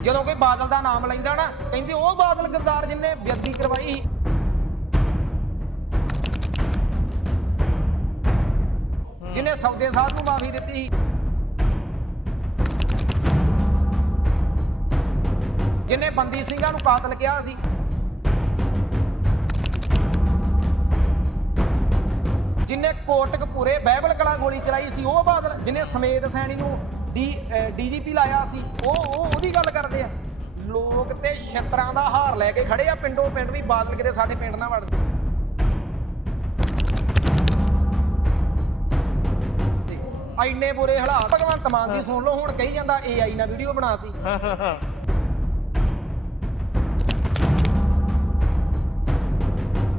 ਜਦੋਂ ਕੋਈ ਬਾਦਲ ਦਾ ਨਾਮ ਲੈਂਦਾ ਨਾ, ਕਹਿੰਦੇ ਉਹ ਬਾਦਲ ਗਰਦਾਰ ਜਿਨੇ ਬੇਅਦਬੀ ਕਰਵਾਈ ਸੀ। ਜਿਨੇ ਸੌਦੇ ਸਾਹਿਬ ਨੂੰ ਮਾਫੀ ਦਿੱਤੀ ਸੀ। ਜਿਨੇ ਬੰਦੀ ਸਿੰਘਾਂ ਨੂੰ ਕਾਤਲ ਕਿਹਾ ਸੀ। ਜਿਨੇ ਕੋਟਕਪੂਰੇ ਬਾਈਬਲ ਕਲਾ ਗੋਲੀ ਚਲਾਈ ਸੀ, ਉਹ ਬਾਦਲ, ਜਿਨੇ ਸਮੇਤ ਸੈਣੀ ਨੂੰ ਡੀ ਡੀਜੀਪੀ ਲਾਇਆ ਸੀ। ਉਹ ਉਹ ਉਹਦੀ ਗੱਲ ਕਰਦੇ ਆ। ਲੋਕ ਤੇ ਛਤਰਾਂ ਦਾ ਹਾਰ ਲੈ ਕੇ ਖੜੇ ਆ। ਪਿੰਡੋਂ ਪਿੰਡ ਵੀ ਬਾਦਲ ਕਿਤੇ ਸਾਡੇ ਪਿੰਡ ਨਾ ਵੜਦੇ। ਐਨੇ ਬੁਰੇ ਹਾਲਾਤ। ਭਗਵੰਤ ਮਾਨ ਦੀ ਸੁਣ ਲਓ ਹੁਣ ਕਹੀ ਜਾਂਦਾ ਏਆਈ ਨਾਲ ਵੀਡੀਓ ਬਣਾਤੀ।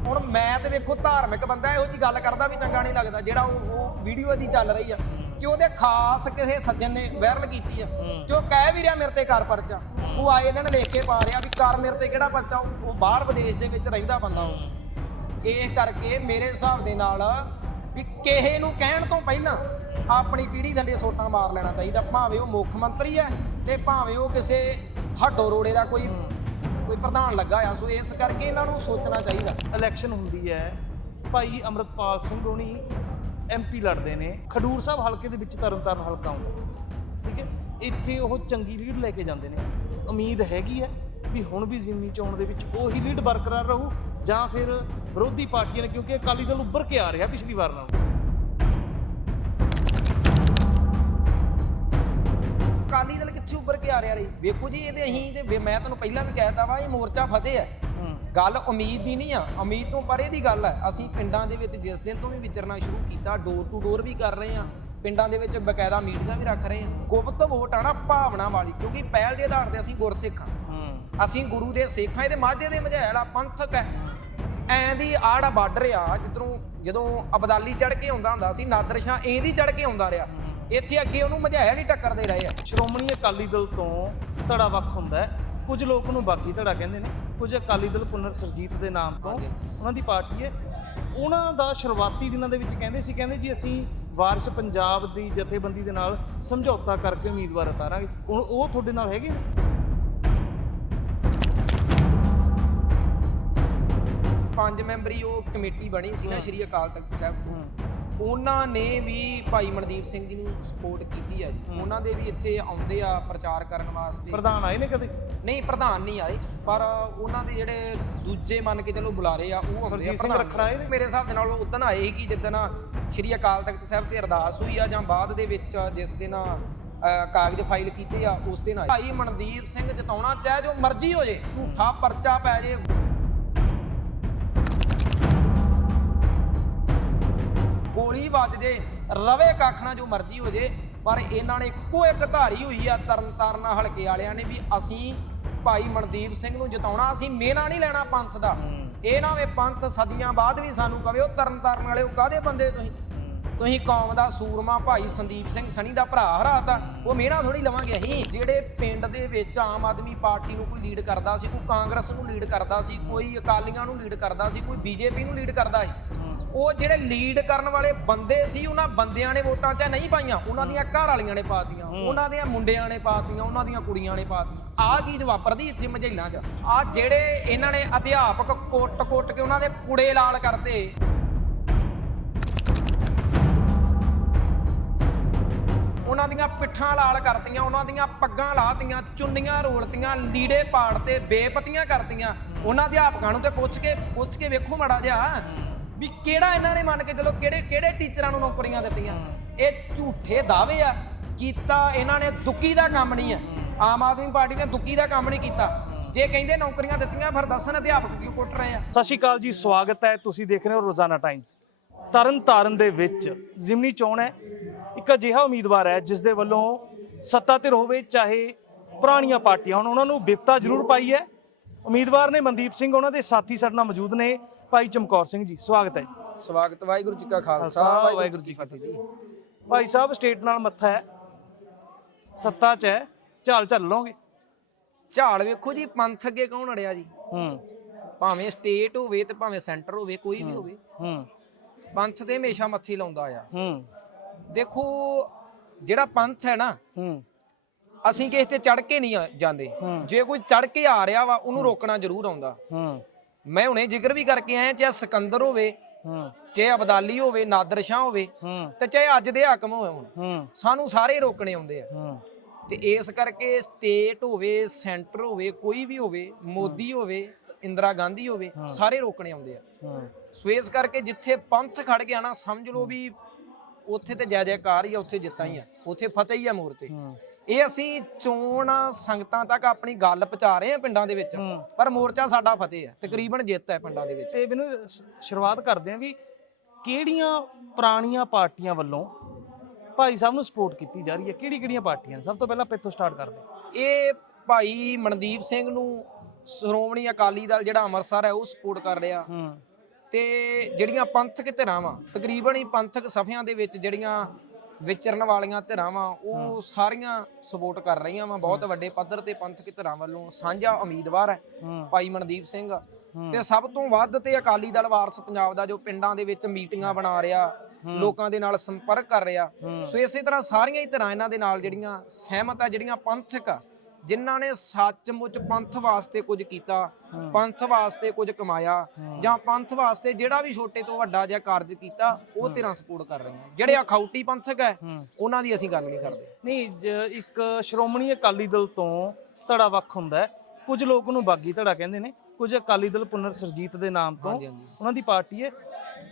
ਹੁਣ ਮੈਂ ਤੇ ਵੇਖੋ ਧਾਰਮਿਕ ਬੰਦਾ ਇਹੋ ਜੀ ਗੱਲ ਕਰਦਾ ਵੀ ਚੰਗਾ ਨਹੀਂ ਲੱਗਦਾ ਜਿਹੜਾ ਉਹ ਵੀਡੀਓ ਦੀ ਚੱਲ ਰਹੀ ਆ। ਕਿ ਉਹਦੇ ਖਾਸ ਕਿਸੇ ਸੱਜਣ ਨੇ ਵਾਇਰਲ ਕੀਤੀ ਆ। ਜੋ ਕਹਿ ਵੀ ਰਿਹਾ ਮੇਰੇ ਤੇ ਕਰ ਪਰਚਾ। ਉਹ ਆਏ ਦਿਨ ਲਿਖ ਕੇ ਪਾ ਰਿਹਾ ਵੀ ਕਰ ਮੇਰੇ ਤੇ ਕਿਹੜਾ ਪਰਚਾ, ਉਹ ਬਾਹਰ ਵਿਦੇਸ਼ ਦੇ ਵਿੱਚ ਰਹਿੰਦਾ ਬੰਦਾ ਉਹ। ਇਹ ਕਰਕੇ ਮੇਰੇ ਹਿਸਾਬ ਦੇ ਨਾਲ ਵੀ ਕਿਸੇ ਨੂੰ ਕਹਿਣ ਤੋਂ ਪਹਿਲਾਂ ਆਪਣੀ ਪੀੜ੍ਹੀ ਥੱਲੇ ਸੋਟਾਂ ਮਾਰ ਲੈਣਾ ਚਾਹੀਦਾ। ਭਾਵੇਂ ਉਹ ਮੁੱਖ ਮੰਤਰੀ ਹੈ ਤੇ ਭਾਵੇਂ ਉਹ ਕਿਸੇ ਹੱਡੋ ਰੋੜੇ ਦਾ ਕੋਈ ਕੋਈ ਪ੍ਰਧਾਨ ਲੱਗਾ ਆ। ਸੋ ਇਸ ਕਰਕੇ ਇਹਨਾਂ ਨੂੰ ਸੋਚਣਾ ਚਾਹੀਦਾ। ਇਲੈਕਸ਼ਨ ਹੁੰਦੀ ਹੈ। ਭਾਈ ਅਮਰਤਪਾਲ ਸਿੰਘ ਹੋਣੀ ਐਮਪੀ ਲੜਦੇ ਨੇ, ਖਡੂਰ ਸਾਹਿਬ ਹਲਕੇ ਦੇ ਵਿੱਚ ਤਰਨਤਾਰਨ ਹਲਕਾ ਆਉਂਦਾ ਠੀਕ ਹੈ? ਇੱਥੇ ਉਹ ਚੰਗੀ ਲੀਡ ਲੈ ਕੇ ਜਾਂਦੇ ਨੇ। ਉਮੀਦ ਹੈਗੀ ਹੈ ਵੀ ਹੁਣ ਵੀ ਜ਼ਿਮਨੀ ਚੋਣ ਦੇ ਵਿੱਚ ਉਹੀ ਲੀਡ ਬਰਕਰਾਰ ਰਹੂ, ਜਾਂ ਫਿਰ ਵਿਰੋਧੀ ਪਾਰਟੀਆਂ ਨੇ, ਕਿਉਂਕਿ ਅਕਾਲੀ ਦਲ ਉੱਭਰ ਕੇ ਆ ਰਿਹਾ ਪਿਛਲੀ ਵਾਰ ਨਾਲੋਂ। ਅਕਾਲੀ ਦਲ ਕਿੱਥੇ ਉੱਪਰ ਕੇ ਆ ਰਿਹਾ ਰਹੀ ਵੇਖੋ ਜੀ, ਇਹਦੇ ਅਸੀਂ ਤੇ ਮੈਂ ਤੁਹਾਨੂੰ ਪਹਿਲਾਂ ਵੀ ਕਹਿਤਾ ਵਾ, ਇਹ ਮੋਰਚਾ ਫਤਿਹ ਹੈ। ਗੱਲ ਉਮੀਦ ਦੀ ਨਹੀਂ ਆ ਉਮੀਦ ਤੋਂ ਪਰੇ ਦੀ ਗੱਲ ਹੈ। ਅਸੀਂ ਪਿੰਡਾਂ ਦੇ ਵਿੱਚ ਜਿਸ ਦਿਨ ਤੋਂ ਵੀ ਵਿਚਰਨਾ ਸ਼ੁਰੂ ਕੀਤਾ ਡੋਰ ਟੂ ਡੋਰ ਵੀ ਕਰ ਰਹੇ ਆ ਪਿੰਡਾਂ ਦੇ ਵਿੱਚ ਬਕਾਇਦਾ ਮੀਟਿੰਗਾਂ ਵੀ ਰੱਖ ਰਹੇ ਆ ਗੁਪਤ ਵੋਟ ਆ ਨਾ ਭਾਵਨਾ ਵਾਲੀ ਕਿਉਂਕਿ ਪਹਿਲ ਦੇ ਆਧਾਰ ਤੇ ਅਸੀਂ ਗੁਰਸਿੱਖ ਹਾਂ। ਹੂੰ। ਅਸੀਂ ਗੁਰੂ ਦੇ ਸਿੱਖ ਹਾਂ ਇਹਦੇ ਮਾਝੇ ਦੇ ਮਝੈਲ ਆ ਪੰਥਕ ਹੈ। ਐਂ ਦੀ ਆੜਾ ਬਾਰਡਰ ਆ ਜਿੱਧਰੋਂ ਜਦੋਂ ਅਬਦਾਲੀ ਚੜ ਕੇ ਆਉਂਦਾ ਹੁੰਦਾ ਸੀ ਨਾਦਰ ਸ਼ਾਹ ਐਂ ਦੀ ਚੜ ਕੇ ਆਉਂਦਾ ਰਿਹਾ। ਇੱਥੇ ਅੱਗੇ ਉਹਨੂੰ ਮਝੈਲ ਹੀ ਟੱਕਰਦੇ ਰਹੇ ਆ। ਸ਼੍ਰੋਮਣੀ ਅਕਾਲੀ ਦਲ ਤੋਂ ਧੜਾ ਵੱਖ ਹੁੰਦਾ ਹੈ। ਕੁਝ ਲੋਕ ਨੂੰ ਬਾਗੀ ਧੜਾ ਕਹਿੰਦੇ ਨੇ ਕੁਝ ਅਕਾਲੀ ਦਲ ਪੁਨਰ ਸਰਜੀਤ ਦੇ ਨਾਮ ਤੋਂ ਉਹਨਾਂ ਦੀ ਪਾਰਟੀ ਹੈ। ਉਹਨਾਂ ਦਾ ਸ਼ੁਰੂਆਤੀ ਦਿਨਾਂ ਦੇ ਵਿੱਚ ਕਹਿੰਦੇ ਸੀ ਕਹਿੰਦੇ ਜੀ ਅਸੀਂ ਵਾਰਿਸ ਪੰਜਾਬ ਦੀ ਜਥੇਬੰਦੀ ਦੇ ਨਾਲ ਸਮਝੌਤਾ ਕਰਕੇ ਉਮੀਦਵਾਰ ਉਤਾਰਾਂਗੇ। ਉਹ ਉਹ ਤੁਹਾਡੇ ਨਾਲ ਹੈਗੇ ਨੇ? ਪੰਜ ਮੈਂਬਰੀ ਉਹ ਕਮੇਟੀ ਬਣੀ ਸੀ ਨਾ ਸ਼੍ਰੀ ਅਕਾਲ ਤਖਤ ਸਾਹਿਬ। ਉਹਨਾਂ ਨੇ ਵੀ ਭਾਈ ਮਨਦੀਪ ਸਿੰਘ ਜੀ ਨੂੰ ਸਪੋਰਟ ਕੀਤੀ ਆ ਜੀ ਉਹਨਾਂ ਦੇ ਵੀ ਇੱਥੇ ਆਉਂਦੇ ਆ ਪ੍ਰਚਾਰ ਕਰਨ ਵਾਸਤੇ ਪ੍ਰਧਾਨ ਆਏ ਨੇ ਕਦੇ ਨਹੀਂ ਪ੍ਰਧਾਨ ਨਹੀਂ ਆਏ ਪਰ ਉਹਨਾਂ ਦੇ ਜਿਹੜੇ ਦੂਜੇ ਮੰਨ ਕੇ ਚਲੋ ਬੁਲਾਰੇ ਆ ਉਹ ਆਉਂਦੇ ਆ ਸਰਜੀਤ ਸਿੰਘ। ਰੱਖੜਾ ਆਏ ਨੇ? ਮੇਰੇ ਹਿਸਾਬ ਦੇ ਨਾਲ ਉਦੋਂ ਆਏ ਸੀ ਕਿ ਜਿੱਦਣ ਸ਼੍ਰੀ ਅਕਾਲ ਤਖਤ ਸਾਹਿਬ ਤੇ ਅਰਦਾਸ ਹੋਈ ਆ ਜਾਂ ਬਾਅਦ ਦੇ ਵਿੱਚ ਜਿਸ ਦਿਨ ਕਾਗਜ਼ ਫਾਈਲ ਕੀਤੇ ਆ ਉਸ ਦਿਨ ਆਏ ਭਾਈ ਮਨਦੀਪ ਸਿੰਘ ਜਿਤਾਉਣਾ ਚਾਹੇ ਜੋ ਮਰਜ਼ੀ ਹੋ ਜੇ ਝੂਠਾ ਪਰਚਾ ਪੈ ਜੇ ਗੋਲੀ ਵੱਜ ਜੇ ਰਵੇ ਕੱਖ ਨਾ ਜੋ ਮਰਜ਼ੀ ਹੋ ਜੇ ਪਰ ਇਹਨਾਂ ਨੇ ਇੱਕੋ ਇੱਕ ਧਾਰੀ ਹੋਈ ਆ ਤਰਨ ਤਾਰਨ ਹਲਕੇ ਵਾਲਿਆਂ ਨੇ ਵੀ ਅਸੀਂ ਭਾਈ ਮਨਦੀਪ ਸਿੰਘ ਨੂੰ ਜਿਤਾਉਣਾ ਅਸੀਂ ਮੇਨਾ ਨਹੀਂ ਲੈਣਾ ਪੰਥ ਦਾ। ਇਹ ਨਾ ਵੇ ਪੰਥ ਸਦੀਆਂ ਬਾਅਦ ਵੀ ਸਾਨੂੰ ਕਵੇ ਉਹ ਤਰਨ ਤਾਰਨ ਵਾਲੇ ਉਹ ਕਾਦੇ ਬੰਦੇ ਤੁਸੀਂ? ਤੁਸੀਂ ਕੌਮ ਦਾ ਸੂਰਮਾ ਭਾਈ ਸੰਦੀਪ ਸਿੰਘ ਸਣੀ ਦਾ ਭਰਾ ਹਰਾਤਾ ਉਹ ਮਿਹਣਾ ਥੋੜੀ ਲਵਾਂਗੇ ਅਸੀਂ। ਜਿਹੜੇ ਪਿੰਡ ਦੇ ਵਿੱਚ ਆਮ ਆਦਮੀ ਪਾਰਟੀ ਨੂੰ ਕੋਈ ਲੀਡ ਕਰਦਾ ਸੀ ਕੋਈ ਕਾਂਗਰਸ ਨੂੰ ਲੀਡ ਕਰਦਾ ਸੀ ਕੋਈ ਅਕਾਲੀਆਂ ਨੂੰ ਲੀਡ ਕਰਦਾ ਸੀ ਕੋਈ ਬੀਜੇਪੀ ਨੂੰ ਲੀਡ ਕਰਦਾ ਸੀ ਉਹ ਜਿਹੜੇ ਲੀਡ ਕਰਨ ਵਾਲੇ ਬੰਦੇ ਸੀ ਉਹਨਾਂ ਬੰਦਿਆਂ ਨੇ ਵੋਟਾਂ 'ਚ ਨਹੀਂ ਪਾਈਆਂ। ਉਹਨਾਂ ਦੀਆਂ ਘਰ ਵਾਲੀਆਂ ਨੇ ਪਾਤੀਆਂ। ਉਹਨਾਂ ਦੀਆਂ ਮੁੰਡਿਆਂ ਨੇ ਪਾਤੀਆਂ ਉਹਨਾਂ ਦੀਆਂ ਕੁੜੀਆਂ ਨੇ ਪਾਤੀਆਂ। ਆਹ ਚੀਜ਼ ਵਾਪਰਦੀ ਇੱਥੇ ਮਝੇਲਾਂ 'ਚ। ਆ ਜਿਹੜੇ ਇਹਨਾਂ ਨੇ ਅਧਿਆਪਕ ਕੁੱਟ-ਕੁੱਟ ਕੇ ਉਹਨਾਂ ਦੇ ਪੁੜੇ ਲਾਲ ਕਰਤੇ। ਉਹਨਾਂ ਦੀਆਂ ਪਿੱਠਾਂ ਲਾਲ ਕਰਤੀਆਂ ਉਹਨਾਂ ਦੀਆਂ ਪੱਗਾਂ ਲਾਤੀਆਂ ਚੁੰਨੀਆਂ ਰੋਲਤੀਆਂ ਲੀੜੇ ਪਾੜਤੇ ਬੇਪਤੀਆਂ ਕਰਤੀਆਂ। ਉਹਨਾਂ ਅਧਿਆਪਕਾਂ ਨੂੰ ਤੇ ਪੁੱਛ ਕੇ ਪੁੱਛ ਕੇ ਵੇਖੋ ਮਾੜਾ ਜਿਹਾ। ਵੀ ਕਿਹੜਾ ਇਹਨਾਂ ਨੇ ਮੰਨ ਕੇ ਚਲੋ ਕਿਹੜੇ ਕਿਹੜੇ ਟੀਚਰਾਂ ਨੂੰ ਨੌਕਰੀਆਂ ਦਿੱਤੀਆਂ? ਇਹ ਝੂਠੇ ਦਾਅਵੇ ਆ। ਕੀਤਾ ਇਹਨਾਂ ਨੇ ਦੁੱਕੀ ਦਾ ਕੰਮ ਨਹੀਂ ਆ। ਆਮ ਆਦਮੀ ਪਾਰਟੀ ਨੇ ਦੁੱਕੀ ਦਾ ਕੰਮ ਨਹੀਂ ਕੀਤਾ। ਜੇ ਕਹਿੰਦੇ ਨੌਕਰੀਆਂ ਦਿੱਤੀਆਂ ਫਿਰ ਦੱਸਣ ਅਧਿਆਪਕ ਕਿਉਂ ਕੁੱਟ ਰਹੇ ਆ? ਸਤਿ ਸ਼੍ਰੀ ਅਕਾਲ ਜੀ ਸਵਾਗਤ ਹੈ। ਤੁਸੀਂ ਦੇਖ ਰਹੇ ਹੋ ਰੋਜ਼ਾਨਾ ਟਾਈਮਸ ਤਰਨ ਤਾਰਨ ਦੇ ਵਿੱਚ ਜ਼ਿਮਨੀ ਚੋਣ ਹੈ। ਇੱਕ ਅਜਿਹਾ ਉਮੀਦਵਾਰ ਹੈ ਜਿਸ ਦੇ ਵੱਲੋਂ ਸੱਤਾ ਧਿਰ ਹੋਵੇ ਚਾਹੇ ਪੁਰਾਣੀਆਂ ਪਾਰਟੀਆਂ ਹੁਣ। ਉਹਨਾਂ ਨੂੰ ਵਿਪਤਾ ਜ਼ਰੂਰ ਪਾਈ ਹੈ। ਉਮੀਦਵਾਰ ਨੇ ਮਨਦੀਪ ਸਿੰਘ ਉਹਨਾਂ ਦੇ ਸਾਥੀ ਸਾਡੇ ਨਾਲ ਮੌਜੂਦ ਨੇ। ਭਾਈ ਚਮਕੌਰ ਸਿੰਘ ਜੀ ਸਵਾਗਤ ਹੈ ਸਵਾਗਤ ਵਾਹਿਗੁਰੂ ਜੀ ਕਾ ਖਾਲਸਾ ਖਾਲਸਾ, ਵਾਹਿਗੁਰੂ ਜੀ ਕੀ ਫਤਿਹ ਜੀ। ਭਾਈ ਸਾਹਿਬ ਸਟੇਟ ਨਾਲ ਮੱਥਾ ਹੈ। ਸੱਤਾ 'ਚ ਹੈ। ਝਾਲ ਝੱਲ ਲਓਗੇ ਝਾੜ ਵੇਖੋ ਜੀ ਪੰਥ ਅੱਗੇ ਕੌਣ ਅੜਿਆ ਜੀ? ਹੂੰ। ਭਾਵੇਂ ਸਟੇਟ ਹੋਵੇ ਤੇ ਭਾਵੇਂ ਸੈਂਟਰ ਹੋਵੇ ਕੋਈ ਵੀ ਹੋਵੇ। ਹੂੰ। ਪੰਥ ਤੇ ਹਮੇਸ਼ਾ ਮੱਥੀ ਲਾਉਂਦਾ ਆ। ਹੂੰ। ਦੇਖੋ ਜਿਹੜਾ ਪੰਥ ਹੈ ਨਾ ਹੂੰ। ਅਸੀਂ ਕਿਸੇ ਤੇ ਚੜ ਕੇ ਨਹੀਂ ਆ- ਜਾਂਦੇ। ਹੂੰ। ਜੇ ਕੋਈ ਚੜ ਕੇ ਆ ਰਿਹਾ ਵਾ ਉਹਨੂੰ ਰੋਕਣਾ ਜ਼ਰੂਰ ਆਉਂਦਾ। ਹੂੰ। ਮੈਂ ਹੁਣੇ ਜ਼ਿਕਰ ਵੀ ਕਰਕੇ ਆਇਆ ਚਾਹੇ ਸਿਕੰਦਰ ਹੋਵੇ ਹੂੰ। ਚਾਹੇ ਅਬਦਾਲੀ ਹੋਵੇ ਨਾਦਰ ਸ਼ਾਹ ਹੋਵੇ ਹੂੰ। ਤੇ ਚਾਹੇ ਅੱਜ ਦੇ ਹਾਕਮ ਹੋਵੇ ਹੁਣ। ਹੂੰ। ਸਾਨੂੰ ਸਾਰੇ ਰੋਕਣੇ ਆਉਂਦੇ ਆ। ਹੂੰ। ਤੇ ਇਸ ਕਰਕੇ ਸਟੇਟ ਹੋਵੇ ਸੈਂਟਰ ਹੋਵੇ ਕੋਈ ਵੀ ਹੋਵੇ ਮੋਦੀ ਹੋਵੇ ਇੰਦਰਾ ਗਾਂਧੀ ਹੋਵੇ ਸਾਰੇ ਰੋਕਣੇ ਆਉਂਦੇ ਆ। ਹੂੰ। ਸੋ ਇਸ ਕਰਕੇ ਜਿੱਥੇ ਪੰਥ ਖੜ ਗਿਆ ਨਾ ਸਮਝ ਲਓ ਵੀ ਉੱਥੇ ਤੇ ਜੈ ਜੈਕਾਰ ਹੀ ਆ ਉੱਥੇ ਜਿੱਤਾਂ ਹੀ ਆ। ਉੱਥੇ ਫਤਿਹ ਹੀ ਆ ਮੋਰਚੇ ਹੂੰ। ਇਹ ਅਸੀਂ ਚੋਣ ਸੰਗਤਾਂ ਤੱਕ ਆਪਣੀ ਗੱਲ ਪਹੁੰਚਾ ਰਹੇ ਆ ਪਿੰਡਾਂ ਦੇ ਵਿੱਚ। ਹੂੰ। ਪਰ ਮੋਰਚਾ ਸਾਡਾ ਫਤਿਹ ਹੈ ਤਕਰੀਬਨ ਜਿੱਤ ਹੈ ਪਿੰਡਾਂ ਦੇ ਵਿੱਚ। ਤੇ ਮੈਨੂੰ ਸ਼ੁਰੂਆਤ ਕਰਦੇ ਆਂ ਵੀ ਕਿਹੜੀਆਂ ਪੁਰਾਣੀਆਂ ਪਾਰਟੀਆਂ ਵੱਲੋਂ ਭਾਈ ਸਾਹਿਬ ਨੂੰ ਸਪੋਰਟ ਕੀਤੀ ਜਾ ਰਹੀ ਹੈ? ਕਿਹੜੀ ਕਿਹੜੀਆਂ ਪਾਰਟੀਆਂ? ਸਭ ਤੋਂ ਪਹਿਲਾਂ ਆਪਾਂ ਇੱਥੋਂ ਸਟਾਰਟ ਕਰਦੇ ਹਾਂ। ਇਹ ਭਾਈ ਮਨਦੀਪ ਸਿੰਘ ਨੂੰ ਸ਼੍ਰੋਮਣੀ ਅਕਾਲੀ ਦਲ ਜਿਹੜਾ ਅੰਮ੍ਰਿਤਸਰ ਹੈ ਉਹ ਸਪੋਰਟ ਕਰ ਰਿਹਾ। ਹੂੰ। ਤੇ ਜਿਹੜੀਆਂ ਪੰਥਕ ਧਿਰਾਂ ਵਾ ਤਕਰੀਬਨ ਹੀ ਪੰਥਕ ਸਫਿਆਂ ਦੇ ਵਿੱਚ ਜਿਹੜੀਆਂ ਵਿਚਰਨ ਵਾਲੀਆਂ ਧਿਰਾਂ ਵਾ ਉਹ ਸਾਰੀਆਂ ਸਪੋਰਟ ਕਰ ਰਹੀਆਂ ਵਾ ਬਹੁਤ ਵੱਡੇ ਪੱਧਰ ਤੇ ਪੰਥਕ ਧਿਰਾਂ ਵੱਲੋਂ ਸਾਂਝਾ ਉਮੀਦਵਾਰ ਹੈ ਭਾਈ ਮਨਦੀਪ ਸਿੰਘ। ਤੇ ਸਭ ਤੋਂ ਵੱਧ ਤੇ ਅਕਾਲੀ ਦਲ ਵਾਰਸ ਪੰਜਾਬ ਦਾ ਜੋ ਪਿੰਡਾਂ ਦੇ ਵਿੱਚ ਮੀਟਿੰਗਾਂ ਬਣਾ ਰਿਹਾ ਲੋਕਾਂ ਦੇ ਨਾਲ ਸੰਪਰਕ ਕਰ ਰਿਹਾ। ਸੋ ਇਸੇ ਤਰ੍ਹਾਂ ਸਾਰੀਆਂ ਹੀ ਧਿਰਾਂ ਇਹਨਾਂ ਦੇ ਨਾਲ ਜਿਹੜੀਆਂ ਸਹਿਮਤ ਆ ਜਿਹੜੀਆਂ ਪੰਥਕ ਆ ਜਿਨ੍ਹਾਂ ਨੇ ਸੱਚਮੁੱਚ ਪੰਥ ਵਾਸਤੇ ਕੁਝ ਕੀਤਾ ਪੰਥ ਵਾਸਤੇ ਕੁਝ ਕਮਾਇਆ ਜਾਂ ਪੰਥ ਵਾਸਤੇ ਜਿਹੜਾ ਵੀ ਛੋਟੇ ਤੋਂ ਵੱਡਾ ਜਿਹਾ ਕਾਰਜ ਕੀਤਾ ਉਹ ਧਿਰਾਂ ਸਪੋਰਟ ਕਰ ਰਹੀਆਂ। ਜਿਹੜੇ ਅਖਾਉਟੀ ਪੰਥਕ ਹੈ ਹੂੰ। ਉਹਨਾਂ ਦੀ ਅਸੀਂ ਗੱਲ ਨਹੀਂ ਕਰਦੇ। ਨਹੀਂ ਇੱਕ ਸ਼੍ਰੋਮਣੀ ਅਕਾਲੀ ਦਲ ਤੋਂ ਧੜਾ ਵੱਖ ਹੁੰਦਾ ਹੈ ਕੁਝ ਲੋਕ ਉਹਨੂੰ ਬਾਗੀ ਧੜਾ ਕਹਿੰਦੇ ਨੇ ਕੁਝ ਅਕਾਲੀ ਦਲ ਪੁਨਰ ਸਰਜੀਤ ਦੇ ਨਾਮ ਤੋਂ ਉਹਨਾਂ ਦੀ ਪਾਰਟੀ ਹੈ।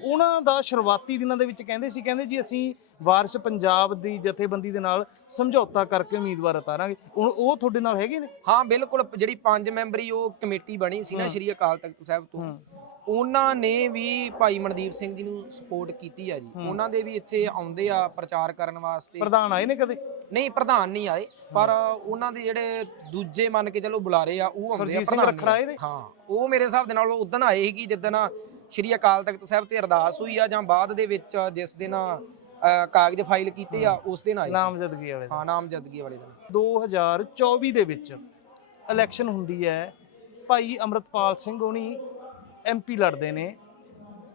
ਉਹਨਾਂ ਦਾ ਸ਼ੁਰੂਆਤੀ ਦਿਨਾਂ ਦੇ ਵਿੱਚ ਕਹਿੰਦੇ ਸੀ ਕਹਿੰਦੇ ਜੀ ਅਸੀਂ ਵਾਰਿਸ ਪੰਜਾਬ ਦੀ ਜਥੇਬੰਦੀ ਦੇ ਨਾਲ ਸਮਝੌਤਾ ਕਰਕੇ ਉਮੀਦਵਾਰ ਉਤਾਰਾਂਗੇ। ਉਹ ਉਹ ਤੁਹਾਡੇ ਨਾਲ ਹੈਗੇ ਨੇ? ਹਾਂ ਬਿਲਕੁਲ। ਜਿਹੜੀ ਪੰਜ ਮੈਂਬਰੀ ਉਹ ਕਮੇਟੀ ਬਣੀ ਸੀ ਨਾ ਸ਼੍ਰੀ ਅਕਾਲ ਤਖਤ ਸਾਹਿਬ ਤੋਂ। ਉਹਨਾਂ ਨੇ ਵੀ ਭਾਈ ਮਨਦੀਪ ਸਿੰਘ ਜੀ ਨੂੰ ਸਪੋਰਟ ਕੀਤੀ ਆ ਜੀ। ਉਹਨਾਂ ਦੇ ਵੀ ਇੱਥੇ ਆਉਂਦੇ ਆ ਪ੍ਰਚਾਰ ਕਰਨ ਵਾਸਤੇ। ਪ੍ਰਧਾਨ ਆਏ ਨੇ ਕਦੇ? ਨਹੀਂ ਪ੍ਰਧਾਨ ਨਹੀਂ ਆਏ। ਪਰ ਉਹਨਾਂ ਦੇ ਜਿਹੜੇ ਦੂਜੇ ਮੰਨ ਕੇ ਚਲੋ ਬੁਲਾਰੇ ਆ ਉਹ ਆਉਂਦੇ ਆ ਪ੍ਰਧਾਨ ਆਏ। ਨੇ? ਹਾਂ ਉਹ ਮੇਰੇ ਹਿਸਾਬ ਦੇ ਨਾਲ ਉਦੋਂ ਆਏ ਸੀ ਜਿੱਦਣ ਸ਼੍ਰੀ ਅਕਾਲ ਤਖਤ ਸਾਹਿਬ ਤੇ ਅਰਦਾਸ ਹੋਈ ਆ ਜਾਂ ਬਾਅਦ ਦੇ ਵਿੱਚ ਜਿਸ ਦਿਨ ਕਾਗਜ਼ ਫਾਈਲ ਕੀਤੇ ਆ ਉਸ ਦਿਨ ਆਏ ਸੀ। ਨਾਮਜ਼ਦਗੀ ਵਾਲੇ ਹਾਂ ਨਾਮਜ਼ਦਗੀ ਵਾਲੇ ਦਿਨ। 2024 ਦੇ ਵਿੱਚ ਇਲੈਕਸ਼ਨ ਹੁੰਦੀ ਹੈ। ਭਾਈ ਅਮਰਤਪਾਲ ਸਿੰਘ ਹੋਣੀ ਐਮਪੀ ਲੜਦੇ ਨੇ।